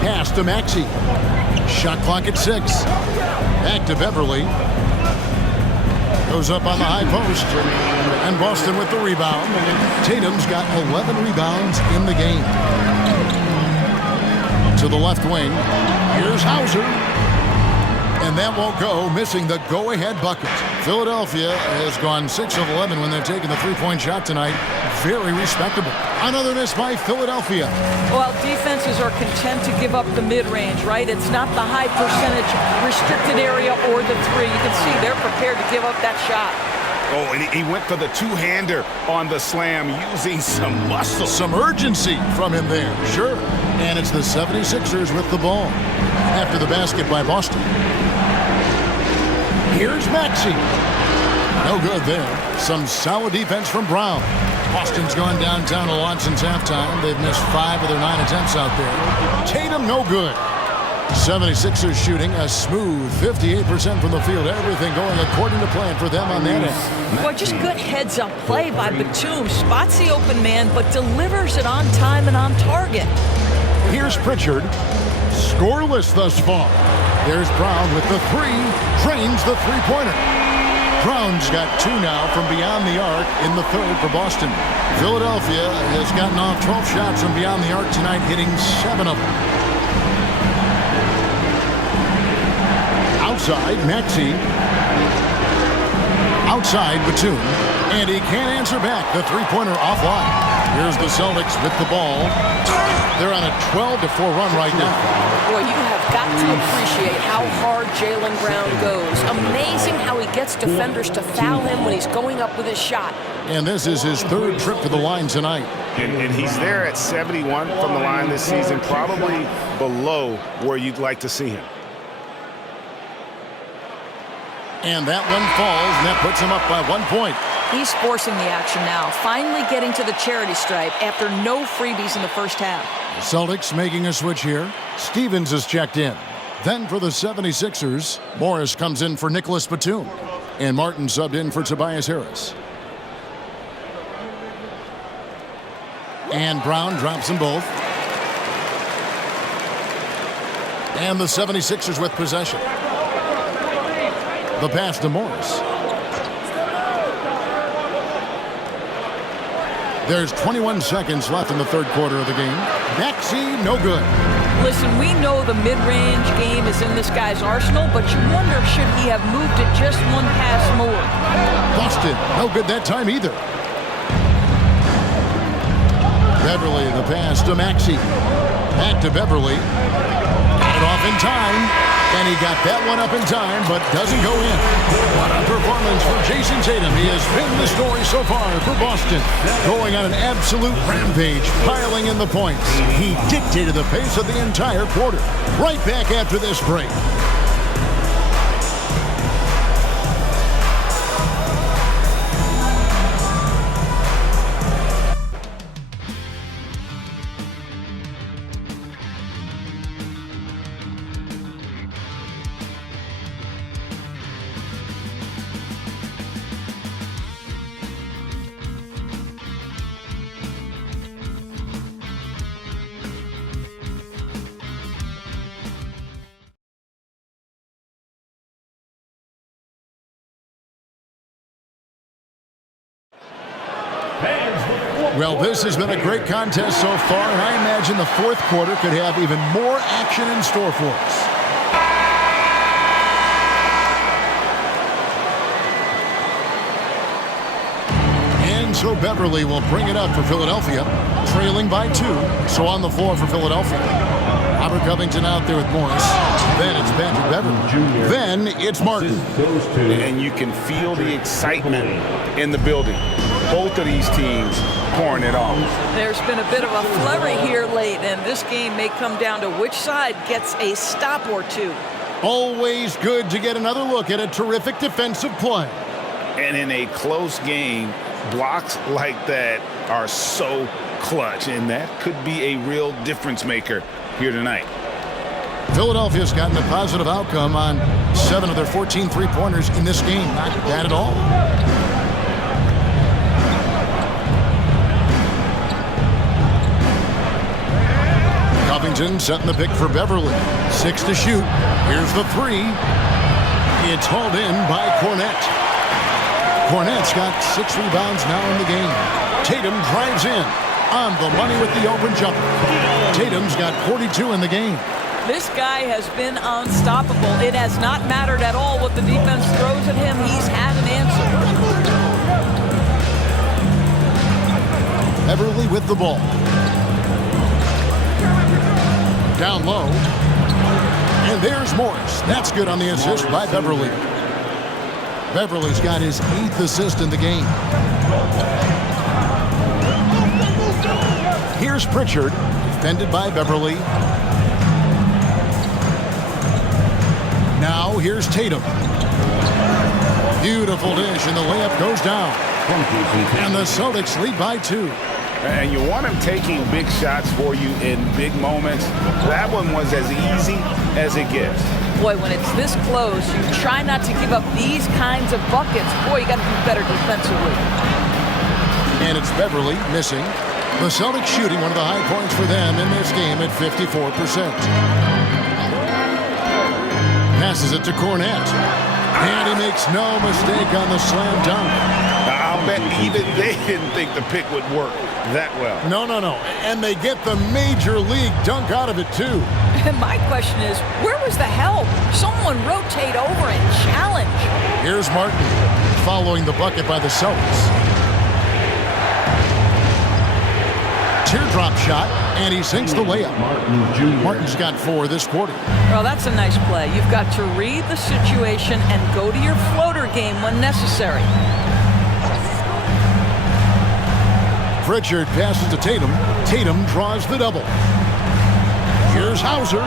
Pass to Maxey. Shot clock at 6. Back to Beverly. Goes up on the high post. And Boston with the rebound. Tatum's got 11 rebounds in the game. To the left wing. Here's Hauser. And that won't go, missing the go-ahead bucket. Philadelphia has gone 6 of 11 when they're taking the three-point shot tonight. Very respectable. Another miss by Philadelphia. Well, defenses are content to give up the mid-range, right? It's not the high percentage restricted area or the three. You can see they're prepared to give up that shot. Oh, and he went for the two-hander on the slam, using some muscle. Some urgency from him there, sure. And it's the 76ers with the ball. After the basket by Boston. Here's Maxey. No good there. Some solid defense from Brown. Boston's gone downtown a lot since halftime. They've missed 5 of their 9 attempts out there. Tatum, no good. 76ers shooting a smooth 58% from the field. Everything going according to plan for them on that end. Well, just good heads-up play by Batum. Spots the open man, but delivers it on time and on target. Here's Pritchard. Scoreless thus far. There's Brown with the three. Drains the three-pointer. Brown's got 2 now from beyond the arc in the third for Boston. Philadelphia has gotten off 12 shots from beyond the arc tonight, hitting 7 of them. Outside, Maxey. Outside, Batum. And he can't answer back. The three-pointer offline. Here's the Celtics with the ball. They're on a 12-4 run right now. Boy, you have got to appreciate how hard Jaylen Brown goes. Amazing how he gets defenders to foul him when he's going up with his shot. And this is his 3rd trip to the line tonight. And he's there at 71 from the line this season, probably below where you'd like to see him. And that one falls, and that puts him up by 1 point. He's forcing the action now, finally getting to the charity stripe after no freebies in the first half. Celtics making a switch here. Stevens is checked in. Then for the 76ers, Morris comes in for Nicholas Batum. And Martin subbed in for Tobias Harris. And Brown drops them both. And the 76ers with possession. The pass to Morris. There's 21 seconds left in the third quarter of the game. Maxey, no good. Listen, we know the mid-range game is in this guy's arsenal, but you wonder, should he have moved it just one pass more? Boston, no good that time either. Beverly, the pass to Maxey. Back to Beverly. Got it off in time. And he got that one up in time, but doesn't go in. What a performance for Jason Tatum. He has been the story so far for Boston. Going on an absolute rampage, piling in the points. He dictated the pace of the entire quarter. Right back after this break. Well, this has been a great contest so far, and I imagine the fourth quarter could have even more action in store for us. And so Beverly will bring it up for Philadelphia, trailing by 2. So on the floor for Philadelphia. Robert Covington out there with Morris. Then it's Patrick Beverly. Then it's Martin. And you can feel the excitement in the building. Both of these teams pouring it off. There's been a bit of a flurry here late, and this game may come down to which side gets a stop or two. Always good to get another look at a terrific defensive play. And in a close game, blocks like that are so clutch, and that could be a real difference maker here tonight. Philadelphia's gotten a positive outcome on 7 of their 14 three-pointers in this game. Not bad at all. Covington setting the pick for Beverly. 6 to shoot. Here's the 3. It's hauled in by Cornette. Cornette's got 6 rebounds now in the game. Tatum drives in on the money with the open jumper. Tatum's got 42 in the game. This guy has been unstoppable. It has not mattered at all what the defense throws at him. He's had an answer. Beverly with the ball. Down low. And there's Morris. That's good on the assist by Beverly. Beverly's got his 8th assist in the game. Here's Pritchard, defended by Beverly. Now here's Tatum. Beautiful dish, and the layup goes down. And the Celtics lead by 2. And you want him taking big shots for you in big moments. That one was as easy as it gets. Boy, when it's this close, you try not to give up these kinds of buckets. Boy, you got to do better defensively. And it's Beverly missing. The Celtics shooting one of the high points for them in this game at 54%. Passes it to Cornette. And he makes no mistake on the slam dunk. I'll bet even they didn't think the pick would work that well. No. And they get the major league dunk out of it, too. And my question is, where was the help? Someone rotate over and challenge. Here's Martin following the bucket by the Celtics. Teardrop shot, and he sinks the layup. Martin's got 4 this quarter. Well, that's a nice play. You've got to read the situation and go to your floater game when necessary. Pritchard passes to Tatum. Tatum draws the double. Here's Hauser.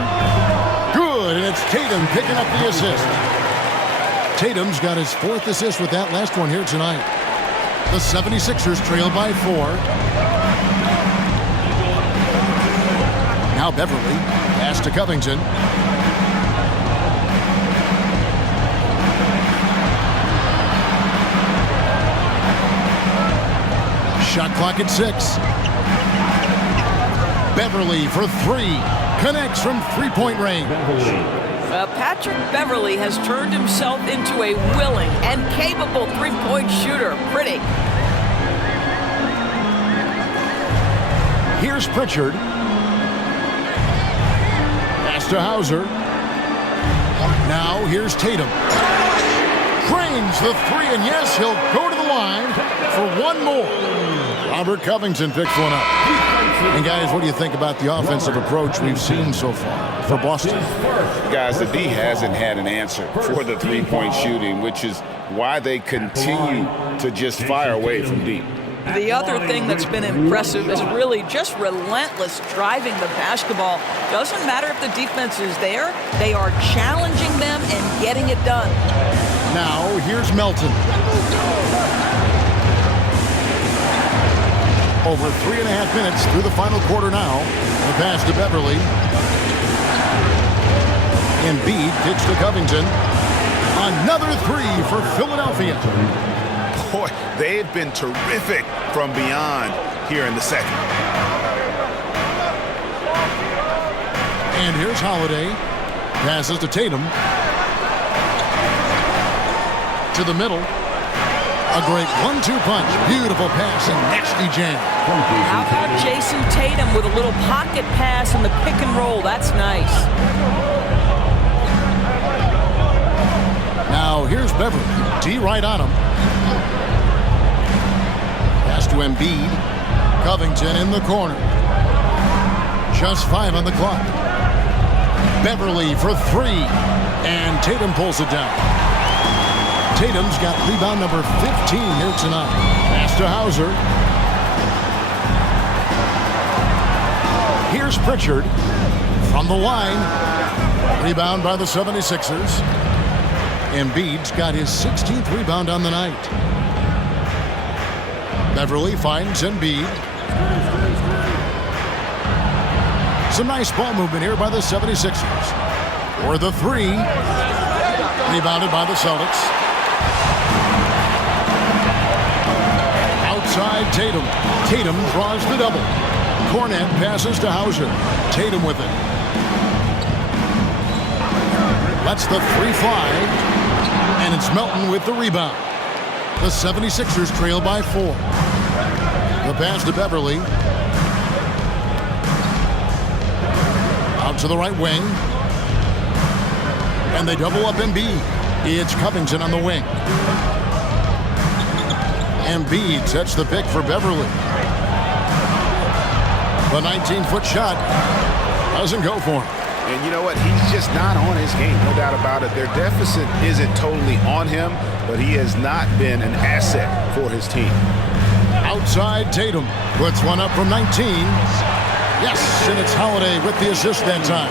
Good, and it's Tatum picking up the assist. Tatum's got his 4th assist with that last one here tonight. The 76ers trail by 4. Now Beverly pass to Covington. Shot clock at 6. Beverly for 3. Connects from 3-point range. Patrick Beverly has turned himself into a willing and capable 3-point shooter. Pretty. Here's Pritchard. Pass to Hauser. Now here's Tatum. Cranes the 3, and yes, he'll go to the line for one more. Robert Covington picks one up. And guys, what do you think about the offensive approach we've seen so far for Boston? Guys, the D hasn't had an answer for the 3-point shooting, which is why they continue to just fire away from deep. The other thing that's been impressive is really just relentless driving the basketball. Doesn't matter if the defense is there, they are challenging them and getting it done. Now, here's Melton. Over 3.5 minutes through the final quarter now. The pass to Beverly. Embiid kicks to Covington. Another 3 for Philadelphia. Boy, they've been terrific from beyond here in the second. And here's Holiday. Passes to Tatum. To the middle. A great 1-2 punch. Beautiful pass and nasty jam. How about Jason Tatum with a little pocket pass in the pick and roll? That's nice. Now here's Beverly. D right on him. Pass to Embiid. Covington in the corner. Just 5 on the clock. Beverly for 3. And Tatum pulls it down. Tatum's got rebound number 15 here tonight. Pass to Hauser. Here's Pritchard from the line. Rebound by the 76ers. Embiid's got his 16th rebound on the night. Beverly finds Embiid. Some nice ball movement here by the 76ers. For the 3. Rebounded by the Celtics. Outside Tatum. Tatum draws the double. Cornette passes to Hauser. Tatum with it. Lets the 3 fly. And it's Melton with the rebound. The 76ers trail by 4. The pass to Beverly. Out to the right wing. And they double up Embiid. It's Covington on the wing. Embiid sets the pick for Beverly. The 19-foot shot doesn't go for him. And you know what? He's just not on his game, no doubt about it. Their deficit isn't totally on him, but he has not been an asset for his team. Outside, Tatum puts one up from 19. Yes, and it's Holiday with the assist that time.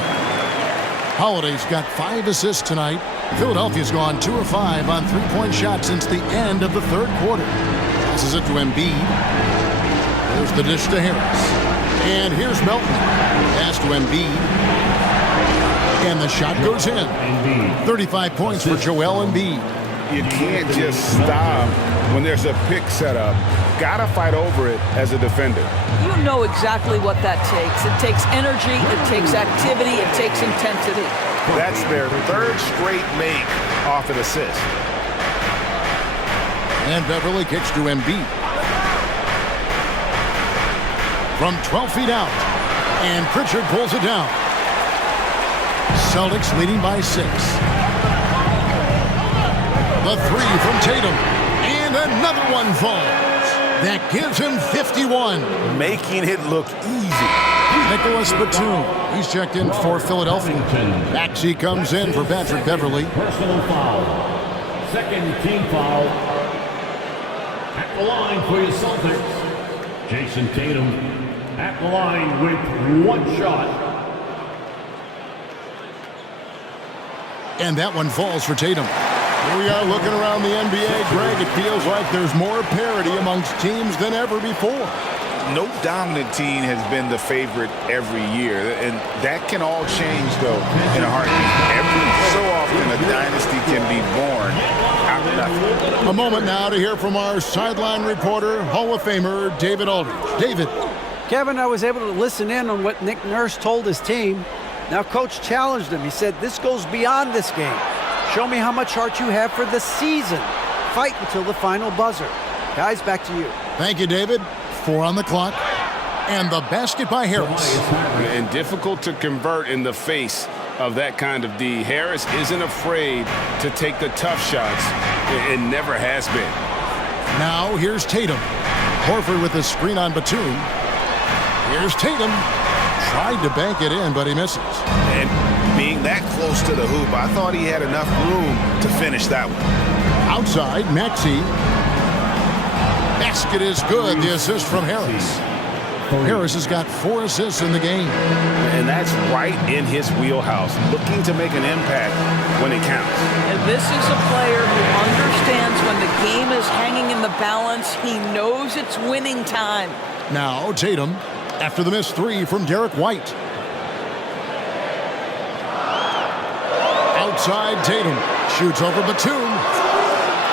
Holiday's got 5 assists tonight. Philadelphia's gone 2 of 5 on three-point shots since the end of the third quarter. Passes it to Embiid. There's the dish to Harris. And here's Melton. Pass to Embiid. And the shot goes in. 35 points for Joel Embiid. You can't just stop when there's a pick set up. Gotta fight over it as a defender. You know exactly what that takes. It takes energy, it takes activity, it takes intensity. That's their third straight make off an assist. And Beverly kicks to Embiid. From 12 feet out. And Pritchard pulls it down. Celtics leading by 6. The 3 from Tatum. And another one falls. That gives him 51. Making it look easy. Nicholas Batum. He's checked in for Philadelphia. Maxey comes in for Patrick Beverly. Personal foul. Second team foul. At the line for your Celtics. Jason Tatum at the line with 1 shot. And that one falls for Tatum. Here we are looking around the NBA, Greg. It feels like there's more parity amongst teams than ever before. No dominant team has been the favorite every year, and that can all change, though, in a heartbeat. Every so often, a dynasty can be born out of nothing. A moment now to hear from our sideline reporter, Hall of Famer David Aldridge. David. Kevin, I was able to listen in on what Nick Nurse told his team. Now, Coach challenged him. He said, this goes beyond this game. Show me how much heart you have for the season. Fight until the final buzzer. Guys, back to you. Thank you, David. 4 on the clock. And the basket by Harris. And difficult to convert in the face of that kind of D. Harris isn't afraid to take the tough shots. It never has been. Now, here's Tatum. Horford with the screen on Batum. Here's Tatum. Tried to bank it in, but he misses. And being that close to the hoop, I thought he had enough room to finish that one. Outside, Maxey. Basket is good. The assist from Harris. Harris has got 4 assists in the game. And that's right in his wheelhouse, looking to make an impact when it counts. And this is a player who understands when the game is hanging in the balance. He knows it's winning time. Now, Tatum. After the missed 3 from Derek White. Outside, Tatum shoots over Batum.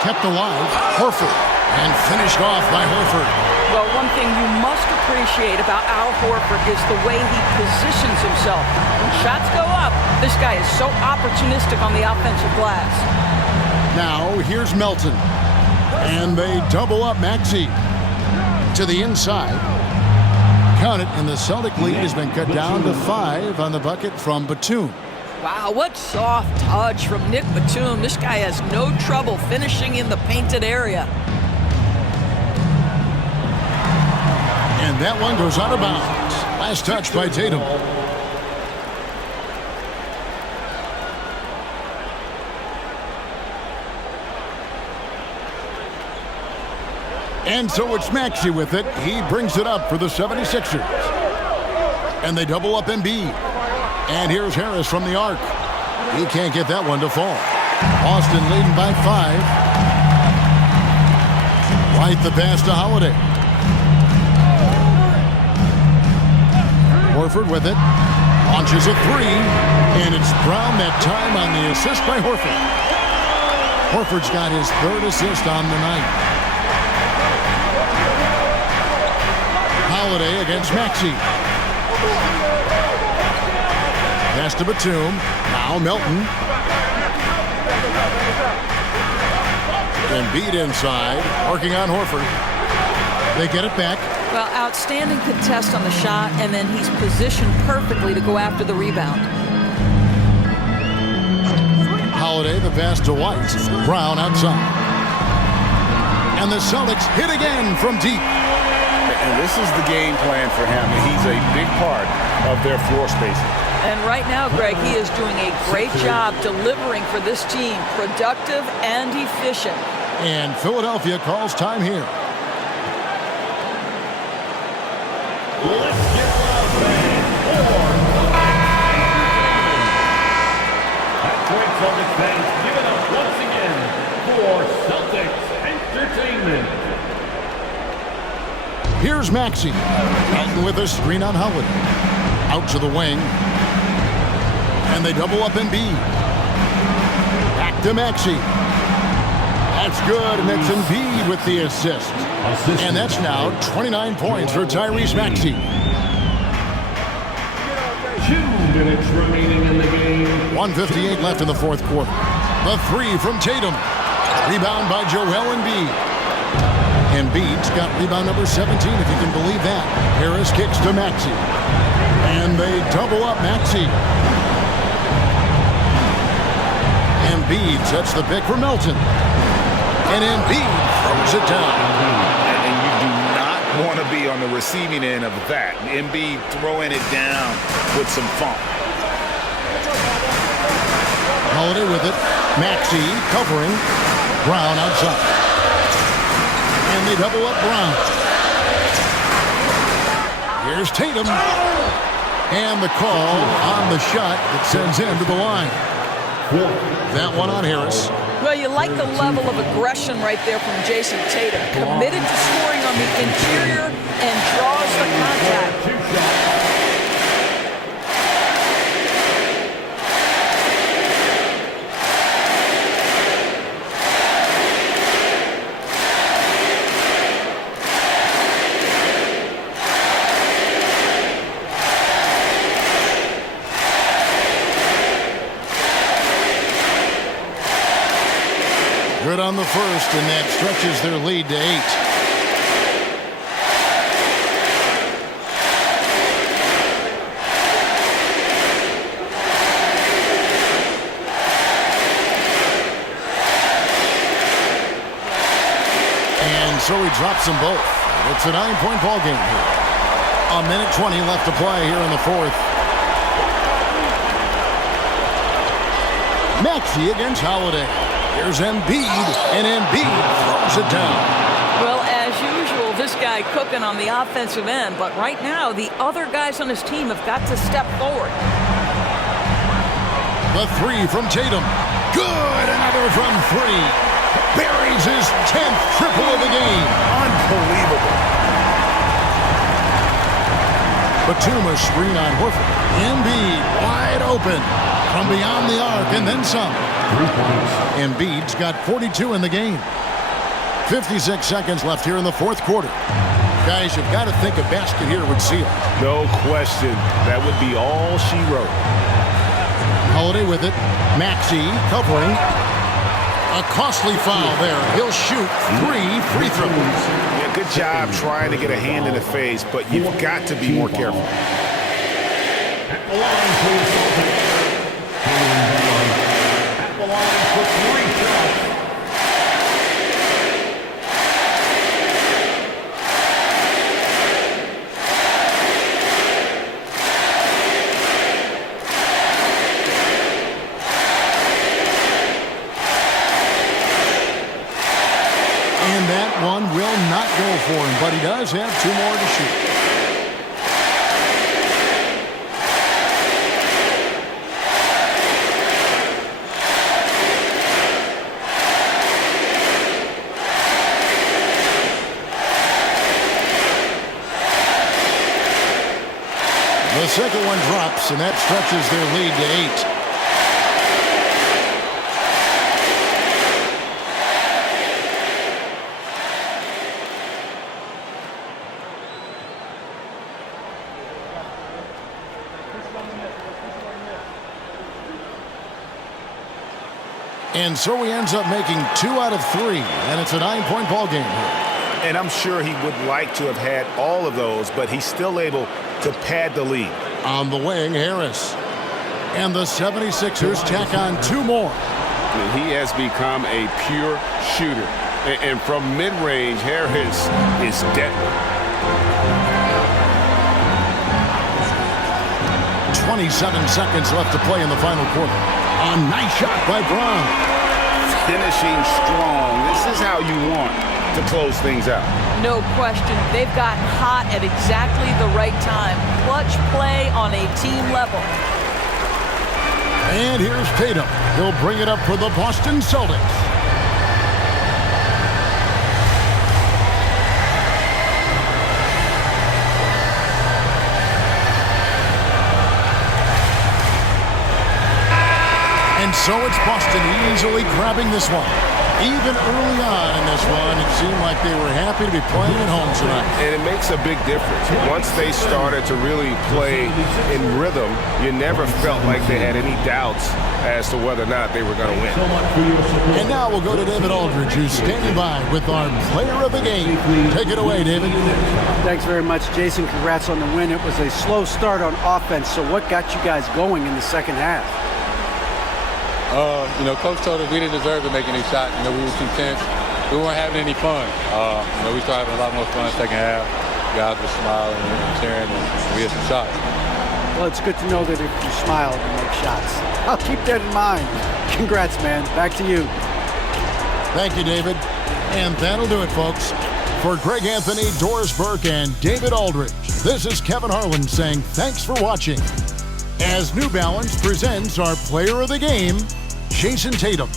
Kept alive, Horford. And finished off by Horford. Well, one thing you must appreciate about Al Horford is the way he positions himself. When shots go up, this guy is so opportunistic on the offensive glass. Now, here's Melton. And they double up Maxey. To the inside. Count it, and the Celtic lead has been cut down to 5 on the bucket from Batum. Wow, what soft touch from Nick Batum. This guy has no trouble finishing in the painted area. And that one goes out of bounds. Last touch by Tatum. And so it's Maxey with it. He brings it up for the 76ers. And they double up Embiid. And here's Harris from the arc. He can't get that one to fall. Boston leading by 5. White the pass to Holiday. Horford with it. Launches a 3. And it's Brown that time on the assist by Horford. Horford's got his 3rd assist on the night. Holiday against Maxey. Pass to Batum. Now Melton. Embiid inside, working on Horford. They get it back. Well, outstanding contest on the shot, and then he's positioned perfectly to go after the rebound. Holiday, the pass to White. Brown outside. And the Celtics hit again from deep. And this is the game plan for him. He's a big part of their floor spacing. And right now, Greg, he is doing a great job delivering for this team, productive and efficient. And Philadelphia calls time here. Let's get loud, fans. That's right, Celtics fans. Give it up once again for Celtics Entertainment. Here's Maxey. Elton with a screen on Holiday. Out to the wing. And they double up Embiid. Back to Maxey. That's good, and that's Embiid with the assist. And that's now 29 points for Tyrese Maxey. 2 minutes remaining in the game. 1:58 left in the fourth quarter. The three from Tatum. Rebound by Joel Embiid. Embiid's got rebound number 17, if you can believe that. Harris kicks to Maxey. And they double up Maxey. Embiid sets the pick for Melton. And Embiid throws it down. And you do not want to be on the receiving end of that. Embiid throwing it down with some funk. Holiday with it. Maxey covering. Brown outside. And they double up Brown. Here's Tatum. And the call on the shot that sends him to the line. That one on Harris. Well, you like the level of aggression right there from Jason Tatum. Committed to scoring on the interior and draws the contact. Good on the first, and that stretches their lead to 8. And so he drops them both. It's a 9-point ball game here. 1:20 left to play here in the fourth. Maxey against Holiday. Here's Embiid, and Embiid throws it down. Well, as usual, this guy cooking on the offensive end, but right now, the other guys on his team have got to step forward. The three from Tatum. Good, another from 3. Buries his 10th triple of the game. Unbelievable. Batum screen on Horford. Embiid wide open from beyond the arc, and then some. Embiid's got 42 in the game. 56 seconds left here in the fourth quarter. Guys, you've got to think a basket here would seal. No question. That would be all she wrote. Holiday with it. Maxey covering. A costly foul there. He'll shoot 3 free throws. Yeah, good job trying to get a hand in the face, but you've got to be more careful. At the line for the Celtics. At the line for 3 shots. And that one will not go for him, but he does have 2 more to shoot. The second one drops, and that stretches their lead to 8. And so he ends up making 2 out of 3, and it's a 9-point ball game here. And I'm sure he would like to have had all of those, but he's still able to pad the lead. On the wing, Harris. And the 76ers tack on 2 more. He has become a pure shooter. And from mid-range, Harris is deadly. 27 seconds left to play in the final quarter. A nice shot by Brown. Finishing strong. This is how you want to close things out. No question. They've gotten hot at exactly the right time. Clutch play on a team level. And here's Tatum. He'll bring it up for the Boston Celtics. And so it's Boston easily grabbing this one. Even early on in this one, it seemed like they were happy to be playing at home tonight. And it makes a big difference. Once they started to really play in rhythm, you never felt like they had any doubts as to whether or not they were going to win. And now we'll go to David Aldridge, who's standing by with our player of the game. Take it away, David. Thanks very much, Jason. Congrats on the win. It was a slow start on offense, so what got you guys going in the second half? Coach told us we didn't deserve to make any shots. We were too tense. We weren't having any fun. We started having a lot more fun in the second half. Guys were smiling and cheering, and we had some shots. Well, it's good to know that if you smile, you make shots. I'll keep that in mind. Congrats, man. Back to you. Thank you, David. And that'll do it, folks. For Greg Anthony, Doris Burke, and David Aldridge, this is Kevin Harlan saying thanks for watching. As New Balance presents our player of the game, Jason Tatum.